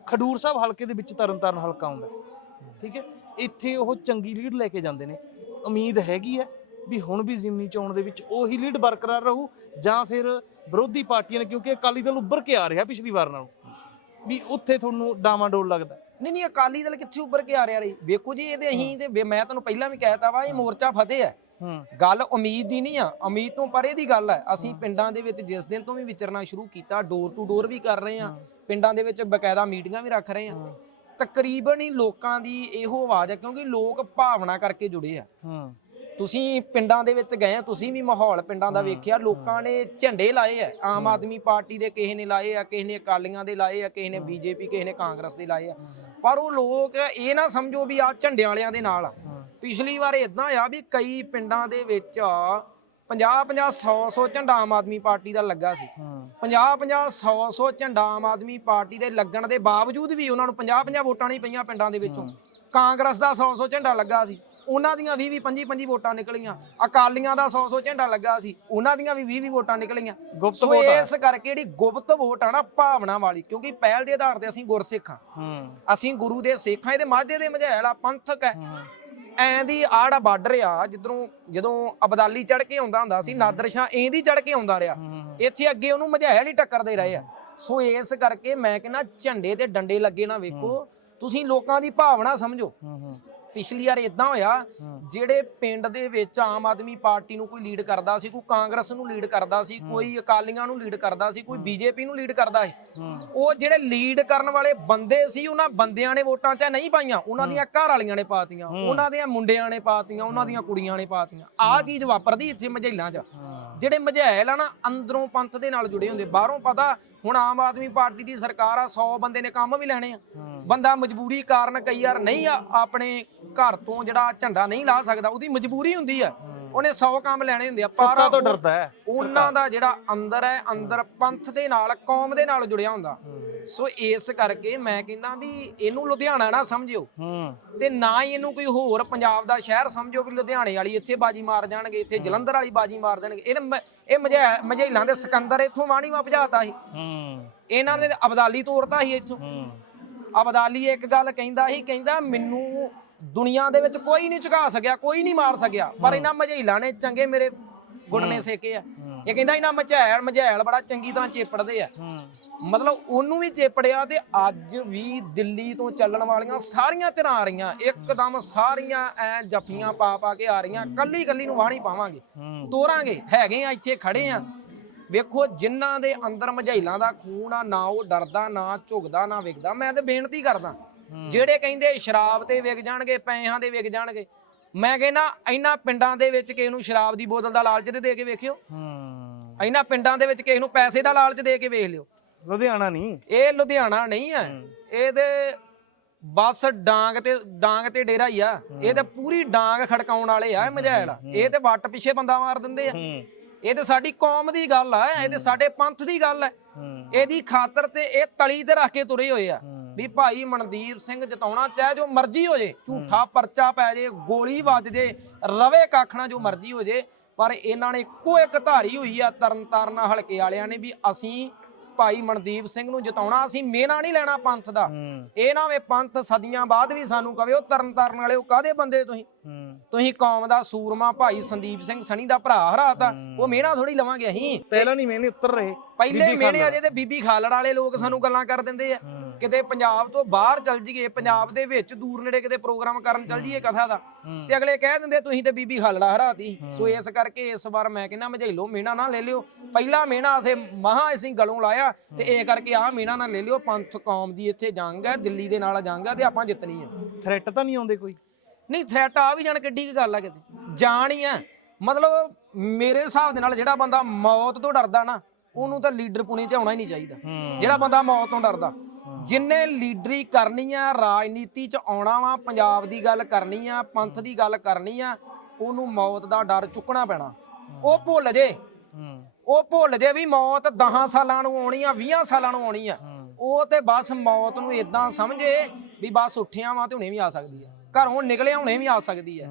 ਖਡੂਰ ਸਾਹਿਬ ਹਲਕੇ ਦੇ ਵਿੱਚ ਤਰਨਤਾਰਨ ਹਲਕਾ ਆਉਂਦਾ ਠੀਕ ਹੈ? ਇੱਥੇ ਉਹ ਚੰਗੀ ਲੀਡ ਲੈ ਕੇ ਜਾਂਦੇ ਨੇ। ਉਮੀਦ ਹੈਗੀ ਹੈ ਵੀ ਹੁਣ ਵੀ ਜ਼ਿਮਨੀ ਚੋਣ ਦੇ ਵਿੱਚ ਉਹੀ ਲੀਡ ਬਰਕਰਾਰ ਰਹੂ ਜਾਂ ਫਿਰ ਵਿਰੋਧੀ ਪਾਰਟੀਆਂ ਨੇ ਕਿਉਂਕਿ ਅਕਾਲੀ ਦਲ ਉੱਭਰ ਕੇ ਆ ਰਿਹਾ ਪਿਛਲੀ ਵਾਰ ਨਾਲੋਂ ਵੀ ਉੱਥੇ ਤੁਹਾਨੂੰ ਡਾਮਾਡੋਲ ਲੱਗਦਾ ਨਹੀਂ ਨਹੀਂ ਅਕਾਲੀ ਦਲ ਕਿੱਥੇ ਉੱਭਰ ਕੇ ਆ ਰਿਹਾ ਰਹੀ ਵੇਖੋ ਜੀ ਇਹਦੇ ਅਸੀਂ ਤੇ ਮੈਂ ਤੁਹਾਨੂੰ ਪਹਿਲਾਂ ਵੀ ਕਹਿਤਾ ਵਾ ਇਹ ਮੋਰਚਾ ਫਤਿਹ ਹੈ। ਗੱਲ ਉਮੀਦ ਦੀ ਨਹੀਂ ਆ ਉਮੀਦ ਤੋਂ ਪਰੇ ਦੀ ਗੱਲ ਹੈ। ਅਸੀਂ ਪਿੰਡਾਂ ਦੇ ਵਿੱਚ ਜਿਸ ਦਿਨ ਤੋਂ ਵੀ ਵਿਚਰਨਾ ਸ਼ੁਰੂ ਕੀਤਾ ਡੋਰ ਟੂ ਡੋਰ ਵੀ ਕਰ ਰਹੇ ਆ। ਪਿੰਡਾਂ ਦੇ ਵਿੱਚ ਬਕਾਇਦਾ ਮੀਟਿੰਗਾਂ ਵੀ ਰੱਖ ਰਹੇ ਆ। ਤਕਰੀਬਨ ਹੀ ਲੋਕਾਂ ਦੀ ਇਹੋ ਆਵਾਜ਼ ਹੈ ਕਿਉਂਕਿ ਲੋਕ ਭਾਵਨਾ ਕਰਕੇ ਜੁੜੇ ਆ। ਤੁਸੀਂ ਪਿੰਡਾਂ ਦੇ ਵਿੱਚ ਗਏ ਆ ਤੁਸੀਂ ਵੀ ਮਾਹੌਲ ਪਿੰਡਾਂ ਦਾ ਵੇਖਿਆ ਲੋਕਾਂ ਨੇ ਝੰਡੇ ਲਾਏ ਆ। ਆਮ ਆਦਮੀ ਪਾਰਟੀ ਦੇ ਕਿਸੇ ਨੇ ਲਾਏ ਆ ਕਿਸੇ ਨੇ ਅਕਾਲੀਆਂ ਦੇ ਲਾਏ ਆ ਕਿਸੇ ਨੇ ਬੀਜੇਪੀ ਕਿਸੇ ਨੇ ਕਾਂਗਰਸ ਦੇ ਲਾਏ ਆ। ਪਰ ਉਹ ਲੋਕ ਇਹ ਨਾ ਸਮਝੋ ਵੀ ਆ ਝੰਡਿਆਂ ਵਾਲਿਆਂ ਦੇ ਨਾਲ ਆ। ਪਿਛਲੀ ਵਾਰ ਇਦਾਂ ਆ ਵੀ ਕਈ ਪਿੰਡਾਂ ਦੇ ਵਿੱਚ 50 50 100 100 ਝੰਡਾ ਆਮ ਆਦਮੀ ਪਾਰਟੀ ਦਾ ਲੱਗਾ ਸੀ। ਹੂੰ। 50 50 100 100 ਝੰਡਾ ਆਮ ਆਦਮੀ ਪਾਰਟੀ ਦੇ ਲੱਗਣ ਦੇ ਬਾਵਜੂਦ ਵੀ ਉਹਨਾਂ ਨੂੰ 50 50 ਵੋਟਾਂ ਨਹੀਂ ਪਈਆਂ ਪਿੰਡਾਂ ਦੇ ਵਿੱਚੋਂ। ਕਾਂਗਰਸ ਦਾ 100 100 ਝੰਡਾ ਲੱਗਾ ਸੀ। ਉਹਨਾਂ ਦੀਆਂ 20 20 25 25 ਵੋਟਾਂ ਨਿਕਲੀਆਂ। ਅਕਾਲੀਆਂ ਦਾ 100 100 ਝੰਡਾ ਲੱਗਾ ਸੀ ਉਹਨਾਂ ਦੀਆਂ ਵੀ 20 20 ਵੋਟਾਂ ਨਿਕਲੀਆਂ। ਗੁਪਤ ਵੋਟ। ਇਸ ਕਰਕੇ ਜਿਹੜੀ ਗੁਪਤ ਵੋਟ ਆ ਨਾ ਭਾਵਨਾ ਵਾਲੀ ਕਿਉਂਕਿ ਪਹਿਲ ਦੇ ਆਧਾਰ ਤੇ ਅਸੀਂ ਗੁਰਸਿੱਖ। ਅਸੀਂ ਗੁਰੂ ਦੇ ਸਿੱਖਾਂ ਇਹਦੇ ਮਾਝੇ ਦੇ ਮਝੈਲ ਆ ਪੰਥਕ ਹੈ। ਐਂ ਦੀ ਆੜਾ ਬਾਰਡਰ ਆ ਜਿੱਧਰੋਂ ਜਦੋਂ ਅਬਦਾਲੀ ਚੜ ਕੇ ਆਉਂਦਾ ਹੁੰਦਾ ਸੀ ਨਾਦਰ ਸ਼ਾਹ ਐਂ ਦੀ ਚੜ ਕੇ ਆਉਂਦਾ ਰਿਹਾ। ਇੱਥੇ ਅੱਗੇ ਉਹਨੂੰ ਮਝੈਲ ਹੀ ਟੱਕਰਦੇ ਰਹੇ ਆ। ਸੋ ਇਸ ਕਰਕੇ ਮੈਂ ਕਹਿੰਦਾ ਝੰਡੇ ਤੇ ਡੰਡੇ ਲੱਗੇ ਨਾ ਵੇਖੋ। ਤੁਸੀਂ ਲੋਕਾਂ ਦੀ ਭਾਵਨਾ ਸਮਝੋ। ਹੂੰ ਹੂੰ। ਪਿਛਲੀ ਵਾਰ ਇਦਾਂ ਹੋਇਆ ਜਿਹੜੇ ਪਿੰਡ ਦੇ ਵਿੱਚ ਆਮ ਆਦਮੀ ਪਾਰਟੀ ਨੂੰ ਕੋਈ ਲੀਡ ਕਰਦਾ ਸੀ ਕੋਈ ਕਾਂਗਰਸ ਨੂੰ ਲੀਡ ਕਰਦਾ ਸੀ ਕੋਈ ਅਕਾਲੀਆਂ ਨੂੰ ਲੀਡ ਕਰਦਾ ਸੀ ਕੋਈ ਬੀਜੇਪੀ ਨੂੰ ਲੀਡ ਕਰਦਾ ਸੀ ਉਹ ਜਿਹੜੇ ਲੀਡ ਕਰਨ ਵਾਲੇ ਬੰਦੇ ਸੀ ਉਹਨਾਂ ਬੰਦਿਆਂ ਨੇ ਵੋਟਾਂ ਚਾਹੇ ਨਹੀਂ ਪਾਈਆਂ। ਉਹਨਾਂ ਦੀਆਂ ਘਰ ਵਾਲੀਆਂ ਨੇ ਪਾਤੀਆਂ ਉਹਨਾਂ ਦੇ ਮੁੰਡਿਆਂ ਨੇ ਪਾਤੀਆਂ ਉਹਨਾਂ ਦੀਆਂ ਕੁੜੀਆਂ ਨੇ ਪਾਤੀਆਂ। ਆਹ ਚੀਜ਼ ਵਾਪਰਦੀ ਇੱਥੇ ਮਝੇਲਾਂ 'ਚ। ਜਿਹੜੇ ਮਝੈਲ ਆ ਨਾ ਅੰਦਰੋਂ ਪੰਥ ਦੇ ਨਾਲ ਜੁੜੇ ਹੁੰਦੇ। ਬਾਹਰੋਂ ਪਤਾ ਹੁਣ ਆਮ ਆਦਮੀ ਪਾਰਟੀ ਦੀ ਸਰਕਾਰ ਆ 100 ਬੰਦੇ ਨੇ ਕੰਮ ਵੀ ਲੈਣੇ ਆ। ਬੰਦਾ ਮਜਬੂਰੀ ਕਾਰਨ ਕਈ ਵਾਰ ਨਹੀਂ ਆ ਆਪਣੇ ਘਰ ਤੋਂ ਜਿਹੜਾ ਝੰਡਾ ਨਹੀਂ ਲਾ ਸਕਦਾ ਉਹਦੀ ਮਜਬੂਰੀ ਹੁੰਦੀ ਆ। ਉਹਨੇ 100 ਕੰਮ ਲੈਣੇ ਹੁੰਦੇ ਆ ਸੱਤਾ ਤੋਂ ਡਰਦਾ ਹੈ ਉਹਨਾਂ ਦਾ ਜਿਹੜਾ ਅੰਦਰ ਹੈ ਅੰਦਰ ਪੰਥ ਦੇ ਨਾਲ ਕੌਮ ਦੇ ਨਾਲ ਜੁੜਿਆ ਹੁੰਦਾ। ਸੋ ਇਸ ਕਰਕੇ ਮੈਂ ਕਹਿੰਦਾ ਵੀ ਇਹਨੂੰ ਲੁਧਿਆਣਾ ਨਾ ਸਮਝਿਓ। ਤੇ ਨਾ ਹੀ ਇਹਨੂੰ ਕੋਈ ਹੋਰ ਪੰਜਾਬ ਦਾ ਸ਼ਹਿਰ ਸਮਝੋ ਵੀ ਲੁਧਿਆਣੇ ਵਾਲੀ ਇੱਥੇ ਬਾਜੀ ਮਾਰ ਜਾਣਗੇ ਇੱਥੇ ਜਲੰਧਰ ਵਾਲੀ ਬਾਜੀ ਮਾਰ ਦੇਣਗੇ। ਇਹ ਇਹ ਮਝੈ- ਮਝੈਲਾਂ ਦੇ ਸਿਕੰਦਰ ਇੱਥੋਂ ਵਾਣੀਵਾ ਭਜਾਤਾ ਸੀ। ਹੂੰ। ਇਹਨਾਂ ਨੇ ਅਬਦਾਲੀ ਤੋੜਤਾ ਸੀ ਇੱਥੋਂ। ਹੂੰ। ਅਬਦਾਲੀ ਇੱਕ ਗੱਲ ਕਹਿੰਦਾ ਸੀ ਕਹਿੰਦਾ ਮੈਨੂੰ ਦੁਨੀਆ ਦੇ ਵਿੱਚ ਕੋਈ ਨਹੀਂ ਝੁਕਾ ਸਕਿਆ ਕੋਈ ਨਹੀਂ ਮਾਰ ਸਕਿਆ ਪਰ ਇਹਨਾਂ ਮਝੈਲਾਂ ਨੇ ਚੰਗੇ ਮੇਰੇ ਗੁਣ ਨੇ ਸੇਕੇ ਆ। ਇਹ ਕਹਿੰਦਾ ਇਹਨਾਂ ਮਝੈਲ ਮਝੈਲ ਬੜਾ ਚੰਗੀ ਤਰ੍ਹਾਂ ਚੇਪੜਦੇ ਆ। ਮਤਲਬ ਉਹਨੂੰ ਵੀ ਚੇਪੜਿਆ ਤੇ ਅੱਜ ਵੀ ਦਿੱਲੀ ਤੋਂ ਚੱਲਣ ਵਾਲੀਆਂ ਸਾਰੀਆਂ ਧਿਰਾਂ ਆ ਰਹੀਆਂ ਇੱਕਦਮ ਸਾਰੀਆਂ ਐ ਜੱਫੀਆਂ ਪਾ ਪਾ ਕੇ ਆ ਰਹੀਆਂ ਕੱਲੀ ਕੱਲੀ ਨੂੰ ਵਾਹਣੀ ਪਾਵਾਂਗੇ। ਤੋਰਾਂਗੇ ਹੈਗੇ ਆ ਇੱਥੇ ਖੜੇ ਆ। ਵੇਖੋ ਜਿਨ੍ਹਾਂ ਦੇ ਅੰਦਰ ਮਝੈਲਾਂ ਦਾ ਖੂਨ ਆ ਨਾ ਉਹ ਡਰਦਾ ਨਾ ਝੁਕਦਾ ਨਾ ਵਿਕਦਾ ਮੈਂ ਤੇ ਬੇਨਤੀ ਕਰਦਾ ਜਿਹੜੇ ਕਹਿੰਦੇ ਸ਼ਰਾਬ ਤੇ ਵਿਕ ਜਾਣਗੇ ਪੈਸਿਆਂ ਦੇ ਵਿਕ ਜਾਣਗੇ ਮੈਂ ਕਹਿੰਦਾ ਇਹਨਾਂ ਪਿੰਡਾਂ ਦੇ ਵਿੱਚ ਕਿਸੇ ਨੂੰ ਸ਼ਰਾਬ ਦੀ ਬੋਤਲ ਦਾ ਲਾਲਚ ਤੇ ਦੇ ਕੇ ਵੇਖਿਓ। ਹੂੰ। ਇਹਨਾਂ ਪਿੰਡਾਂ ਦੇ ਵਿੱਚ ਕਿਸੇ ਨੂੰ ਪੈਸੇ ਦਾ ਲਾਲਚ ਦੇ ਕੇ ਵੇਖ ਲਿਓ। ਲੁਧਿਆਣਾ ਨਹੀਂ? ਇਹ ਲੁਧਿਆਣਾ ਨਹੀਂ ਹੈ। ਇਹ ਤੇ ਬਸ ਡਾਂਗ ਤੇ ਡਾਂਗ ਤੇ ਡੇਰਾ ਹੀ ਆ। ਇਹ ਤੇ ਪੂਰੀ ਡਾਂਗ ਖੜਕਾਉਣ ਵਾਲੇ ਆ ਮਝੈਲ ਇਹ ਤੇ ਵੱਟ ਪਿੱਛੇ ਬੰਦਾ ਮਾਰ ਦਿੰਦੇ ਆ। ਇਹ ਤੇ ਸਾਡੀ ਕੌਮ ਦੀ ਗੱਲ ਆ ਇਹ ਤੇ ਸਾਡੇ ਪੰਥ ਦੀ ਗੱਲ ਹੈ। ਇਹਦੀ ਖਾਤਰ ਤੇ ਇਹ ਤਲੀ ਤੇ ਰੱਖ ਕੇ ਤੁਰੇ ਹੋਏ ਆ। ਵੀ ਭਾਈ ਮਨਦੀਪ ਸਿੰਘ ਜਿਤਾਉਣਾ ਚਾਹੇ ਜੋ ਮਰਜ਼ੀ ਹੋ ਜੇ ਝੂਠਾ ਪਰਚਾ ਪੈ ਜੇ ਗੋਲੀ ਵੱਜ ਜੇ ਰਵੇ ਕਾਖਣਾ ਜੋ ਮਰਜ਼ੀ ਹੋ ਜੇ ਪਰ ਇਹਨਾਂ ਨੇ ਇੱਕੋ ਇੱਕ ਧਾਰੀ ਹੋਈ ਆ ਤਰਨ ਤਾਰਨ ਹਲਕੇ ਵਾਲਿਆਂ ਨੇ ਵੀ ਅਸੀਂ ਭਾਈ ਮਨਦੀਪ ਸਿੰਘ ਨੂੰ ਜਿਤਾਉਣਾ ਅਸੀਂ ਮੇਨਾ ਨਹੀਂ ਲੈਣਾ ਪੰਥ ਦਾ। ਇਹ ਨਾ ਵੇ ਪੰਥ ਸਦੀਆਂ ਬਾਅਦ ਵੀ ਸਾਨੂੰ ਕਵੇ ਉਹ ਤਰਨ ਤਾਰਨ ਵਾਲੇ ਉਹ ਕਾਦੇ ਬੰਦੇ ਤੁਸੀਂ? ਤੁਸੀਂ ਕੌਮ ਦਾ ਸੂਰਮਾ ਭਾਈ ਸੰਦੀਪ ਸਿੰਘ ਸਣੀ ਦਾ ਭਰਾ ਹਰਾਤਾ ਉਹ ਮੇਨਾ ਥੋੜੀ ਲਵਾਂਗੇ ਅਸੀਂ। ਪਹਿਲਾਂ ਨਹੀਂ ਮੈਨੇ ਉੱਤਰ ਰਹੇ। ਪਹਿਲੇ ਮੇਨੇ। ਅਜੇ ਤੇ ਬੀਬੀ ਖਾਲੜ ਵਾਲੇ ਲੋਕ ਸਾਨੂੰ ਗੱਲਾਂ ਕਰ ਦਿੰਦੇ ਆ। ਕਿਤੇ ਪੰਜਾਬ ਤੋਂ ਬਾਹਰ ਚੱਲ ਜੀਏ ਪੰਜਾਬ ਦੇ ਵਿੱਚ ਦੂਰ ਨੇੜੇ ਕਿਤੇ ਪ੍ਰੋਗਰਾਮ ਕਰਨ ਚੱਲ ਜੀਏ ਕਥਾ ਦਾ। ਤੇ ਅਗਲੇ ਕਹਿ ਦਿੰਦੇ ਤੁਸੀਂ ਤੇ ਬੀਬੀ ਖਾਲੜਾ ਹਰਾਤੀ ਸੋ। ਇਸ ਕਰਕੇ ਇਸ ਵਾਰ ਮੈਂ ਕਹਿੰਦਾ ਮਝੇਲੋ ਮੇਨਾ ਨਾ ਲੈ ਲਿਓ। ਪਹਿਲਾ ਮੇਨਾ ਅਸੀਂ ਮਹਾ ਅਸੀਂ ਗਲੋਂ ਲਾਇਆ ਤੇ ਇਹ ਕਰਕੇ ਆ ਮੇਨਾ ਨਾ ਲੈ ਲਿਓ। ਪੰਥ ਕੌਮ ਦੀ ਇੱਥੇ ਜੰਗ ਹੈ ਦਿੱਲੀ ਦੇ ਨਾਲ ਜੰਗ ਹੈ ਤੇ ਆਪਾਂ ਜਿੱਤਣੀ ਹੈ। ਥ੍ਰੈਟ ਤਾਂ ਨਹੀਂ ਆਉਂਦੇ ਕੋਈ? ਨਹੀਂ ਥ੍ਰੈਟ ਆ ਵੀ ਜਾਣ ਕਿੱਡੀ ਕੀ ਗੱਲ ਆ ਕਿਤੇ? ਜਾਣ ਹੀ। ਆ ਮਤਲਬ ਮੇਰੇ ਹਿਸਾਬ ਦੇ ਨਾਲ ਜਿਹੜਾ ਬੰਦਾ ਮੌਤ ਤੋਂ ਡਰਦਾ ਨਾ ਉਹਨੂੰ ਤਾਂ ਲੀਡਰ ਪੁਣੇ ਚ ਆਉਣਾ ਹੀ ਨਹੀਂ ਚਾਹੀਦਾ। ਜਿਹੜਾ ਬੰਦਾ ਮੌਤ ਤੋਂ ਡਰਦਾ। ਜਿੰਨੇ ਲੀਡਰੀ ਕਰਨੀ ਆ, ਰਾਜਨੀਤੀ ਚ ਆਉਣਾ ਵਾ, ਪੰਜਾਬ ਦੀ ਗੱਲ ਕਰਨੀ ਆ, ਪੰਥ ਦੀ ਗੱਲ ਕਰਨੀ ਆ, ਉਹਨੂੰ ਮੌਤ ਦਾ ਡਰ ਚੁੱਕਣਾ ਪੈਣਾ। ਉਹ ਭੁੱਲ ਜੇ। ਉਹ ਭੁੱਲ ਜੇ ਵੀ ਮੌਤ 10 ਸਾਲਾਂ ਨੂੰ ਆਉਣੀ ਆ 20 ਸਾਲਾਂ ਨੂੰ ਆਉਣੀ ਆ। ਉਹ ਤੇ ਬਸ ਮੌਤ ਨੂੰ ਇਦਾਂ ਸਮਝੇ ਵੀ ਬਸ ਉੱਠਿਆ ਵਾਂ ਤੇ ਹੁਣੇ ਵੀ ਆ ਸਕਦੀ ਆ। ਘਰੋਂ ਨਿਕਲਿਆ ਹੁਣੇ ਵੀ ਆ ਸਕਦੀ ਆ।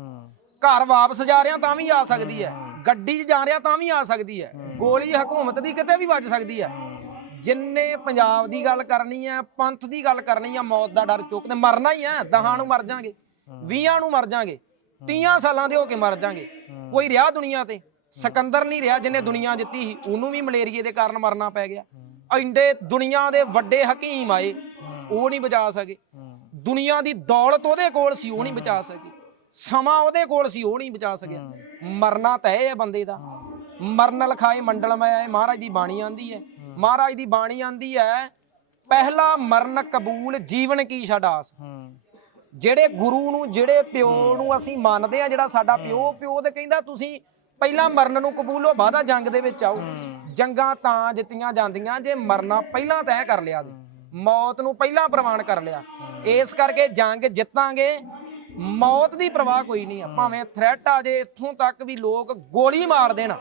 ਘਰ ਵਾਪਸ ਜਾ ਰਿਹਾ ਤਾਂ ਵੀ ਆ ਸਕਦੀ ਹੈ ਗੱਡੀ 'ਚ ਜਾ ਰਿਹਾ ਤਾਂ ਵੀ ਆ ਸਕਦੀ ਹੈ ਗੋਲੀ ਹਕੂਮਤ ਦੀ ਕਿਤੇ ਵੀ ਵੱਜ ਸਕਦੀ ਹੈ ਜਿੰਨੇ ਪੰਜਾਬ ਦੀ ਗੱਲ ਕਰਨੀ ਹੈ ਪੰਥ ਦੀ ਗੱਲ ਕਰਨੀ ਹੈ ਮੌਤ ਦਾ ਡਰ ਚੁੱਕਦੇ ਮਰਨਾ ਹੀ ਹੈ ਦਹਾਂ ਨੂੰ ਮਰ ਜਾਾਂਗੇ 20 ਨੂੰ ਮਰ ਜਾਾਂਗੇ 30 ਸਾਲਾਂ ਦੇ ਹੋ ਕੇ ਮਰ ਜਾਾਂਗੇ ਕੋਈ ਰਿਹਾ ਦੁਨੀਆ ਤੇ? ਸਿਕੰਦਰ ਨਹੀਂ ਰਿਹਾ ਜਿਹਨੇ ਦੁਨੀਆ ਜਿੱਤੀ ਸੀ ਉਹਨੂੰ ਵੀ ਮਲੇਰੀਏ ਦੇ ਕਾਰਨ ਮਰਨਾ ਪੈ ਗਿਆ। ਇੰਡੇ ਦੁਨੀਆ ਦੇ ਵੱਡੇ ਹਕੀਮ ਆਏ ਉਹ ਨਹੀਂ ਬਚਾ ਸਕੇ। ਦੁਨੀਆ ਦੀ ਦੌਲਤ ਉਹਦੇ ਕੋਲ ਸੀ ਉਹ ਨਹੀਂ ਬਚਾ ਸਕੀ। ਸਮਾਂ ਉਹਦੇ ਕੋਲ ਸੀ ਉਹ ਨਹੀਂ ਬਚਾ ਸਕਿਆ ਮਰਨਾ ਤੈ ਹੈ ਬੰਦੇ ਦਾ। ਮਰਨ ਲਖਾਏ ਮੰਡਲ ਮੈਂ ਆਏ ਮਹਾਰਾਜ ਦੀ ਬਾਣੀ ਆਂਦੀ ਹੈ। ਮਹਾਰਾਜ ਦੀ ਬਾਣੀ ਆਂਦੀ ਹੈ, ਪਹਿਲਾ ਮਰਨ ਕਬੂਲ ਜੀਵਨ ਕੀ ਛਡਾਸ ਜਿਹੜੇ ਗੁਰੂ ਨੂੰ, ਜਿਹੜੇ ਪਿਓ ਨੂੰ ਅਸੀਂ ਮੰਨਦੇ ਆ ਜਿਹੜਾ ਸਾਡਾ ਪਿਓ ਪਿਓ ਤੇ ਕਹਿੰਦਾ ਤੁਸੀਂ ਪਹਿਲਾਂ ਮਰਨ ਨੂੰ ਕਬੂਲੋ ਬਾਅਦਾ ਜੰਗ ਦੇ ਵਿੱਚ ਆਓ। ਜੰਗਾਂ ਤਾਂ ਜਿੱਤੀਆਂ ਜਾਂਦੀਆਂ, ਜੇ ਮਰਨਾ ਪਹਿਲਾਂ ਤੈਅ ਕਰ ਲਿਆ ਤੇ ਮੌਤ ਨੂੰ ਪਹਿਲਾਂ ਪ੍ਰਵਾਨ ਕਰ ਲਿਆ। ਇਸ ਕਰਕੇ ਜੰਗ ਜਿੱਤਾਂਗੇ ਮੌਤ ਦੀ ਪਰਵਾਹ ਕੋਈ ਨਹੀਂ ਆ। ਭਾਵੇਂ ਥ੍ਰੈਟ ਆ ਜੇ ਇੱਥੋਂ ਤੱਕ ਵੀ ਲੋਕ ਗੋਲੀ ਮਾਰ ਦੇਣ।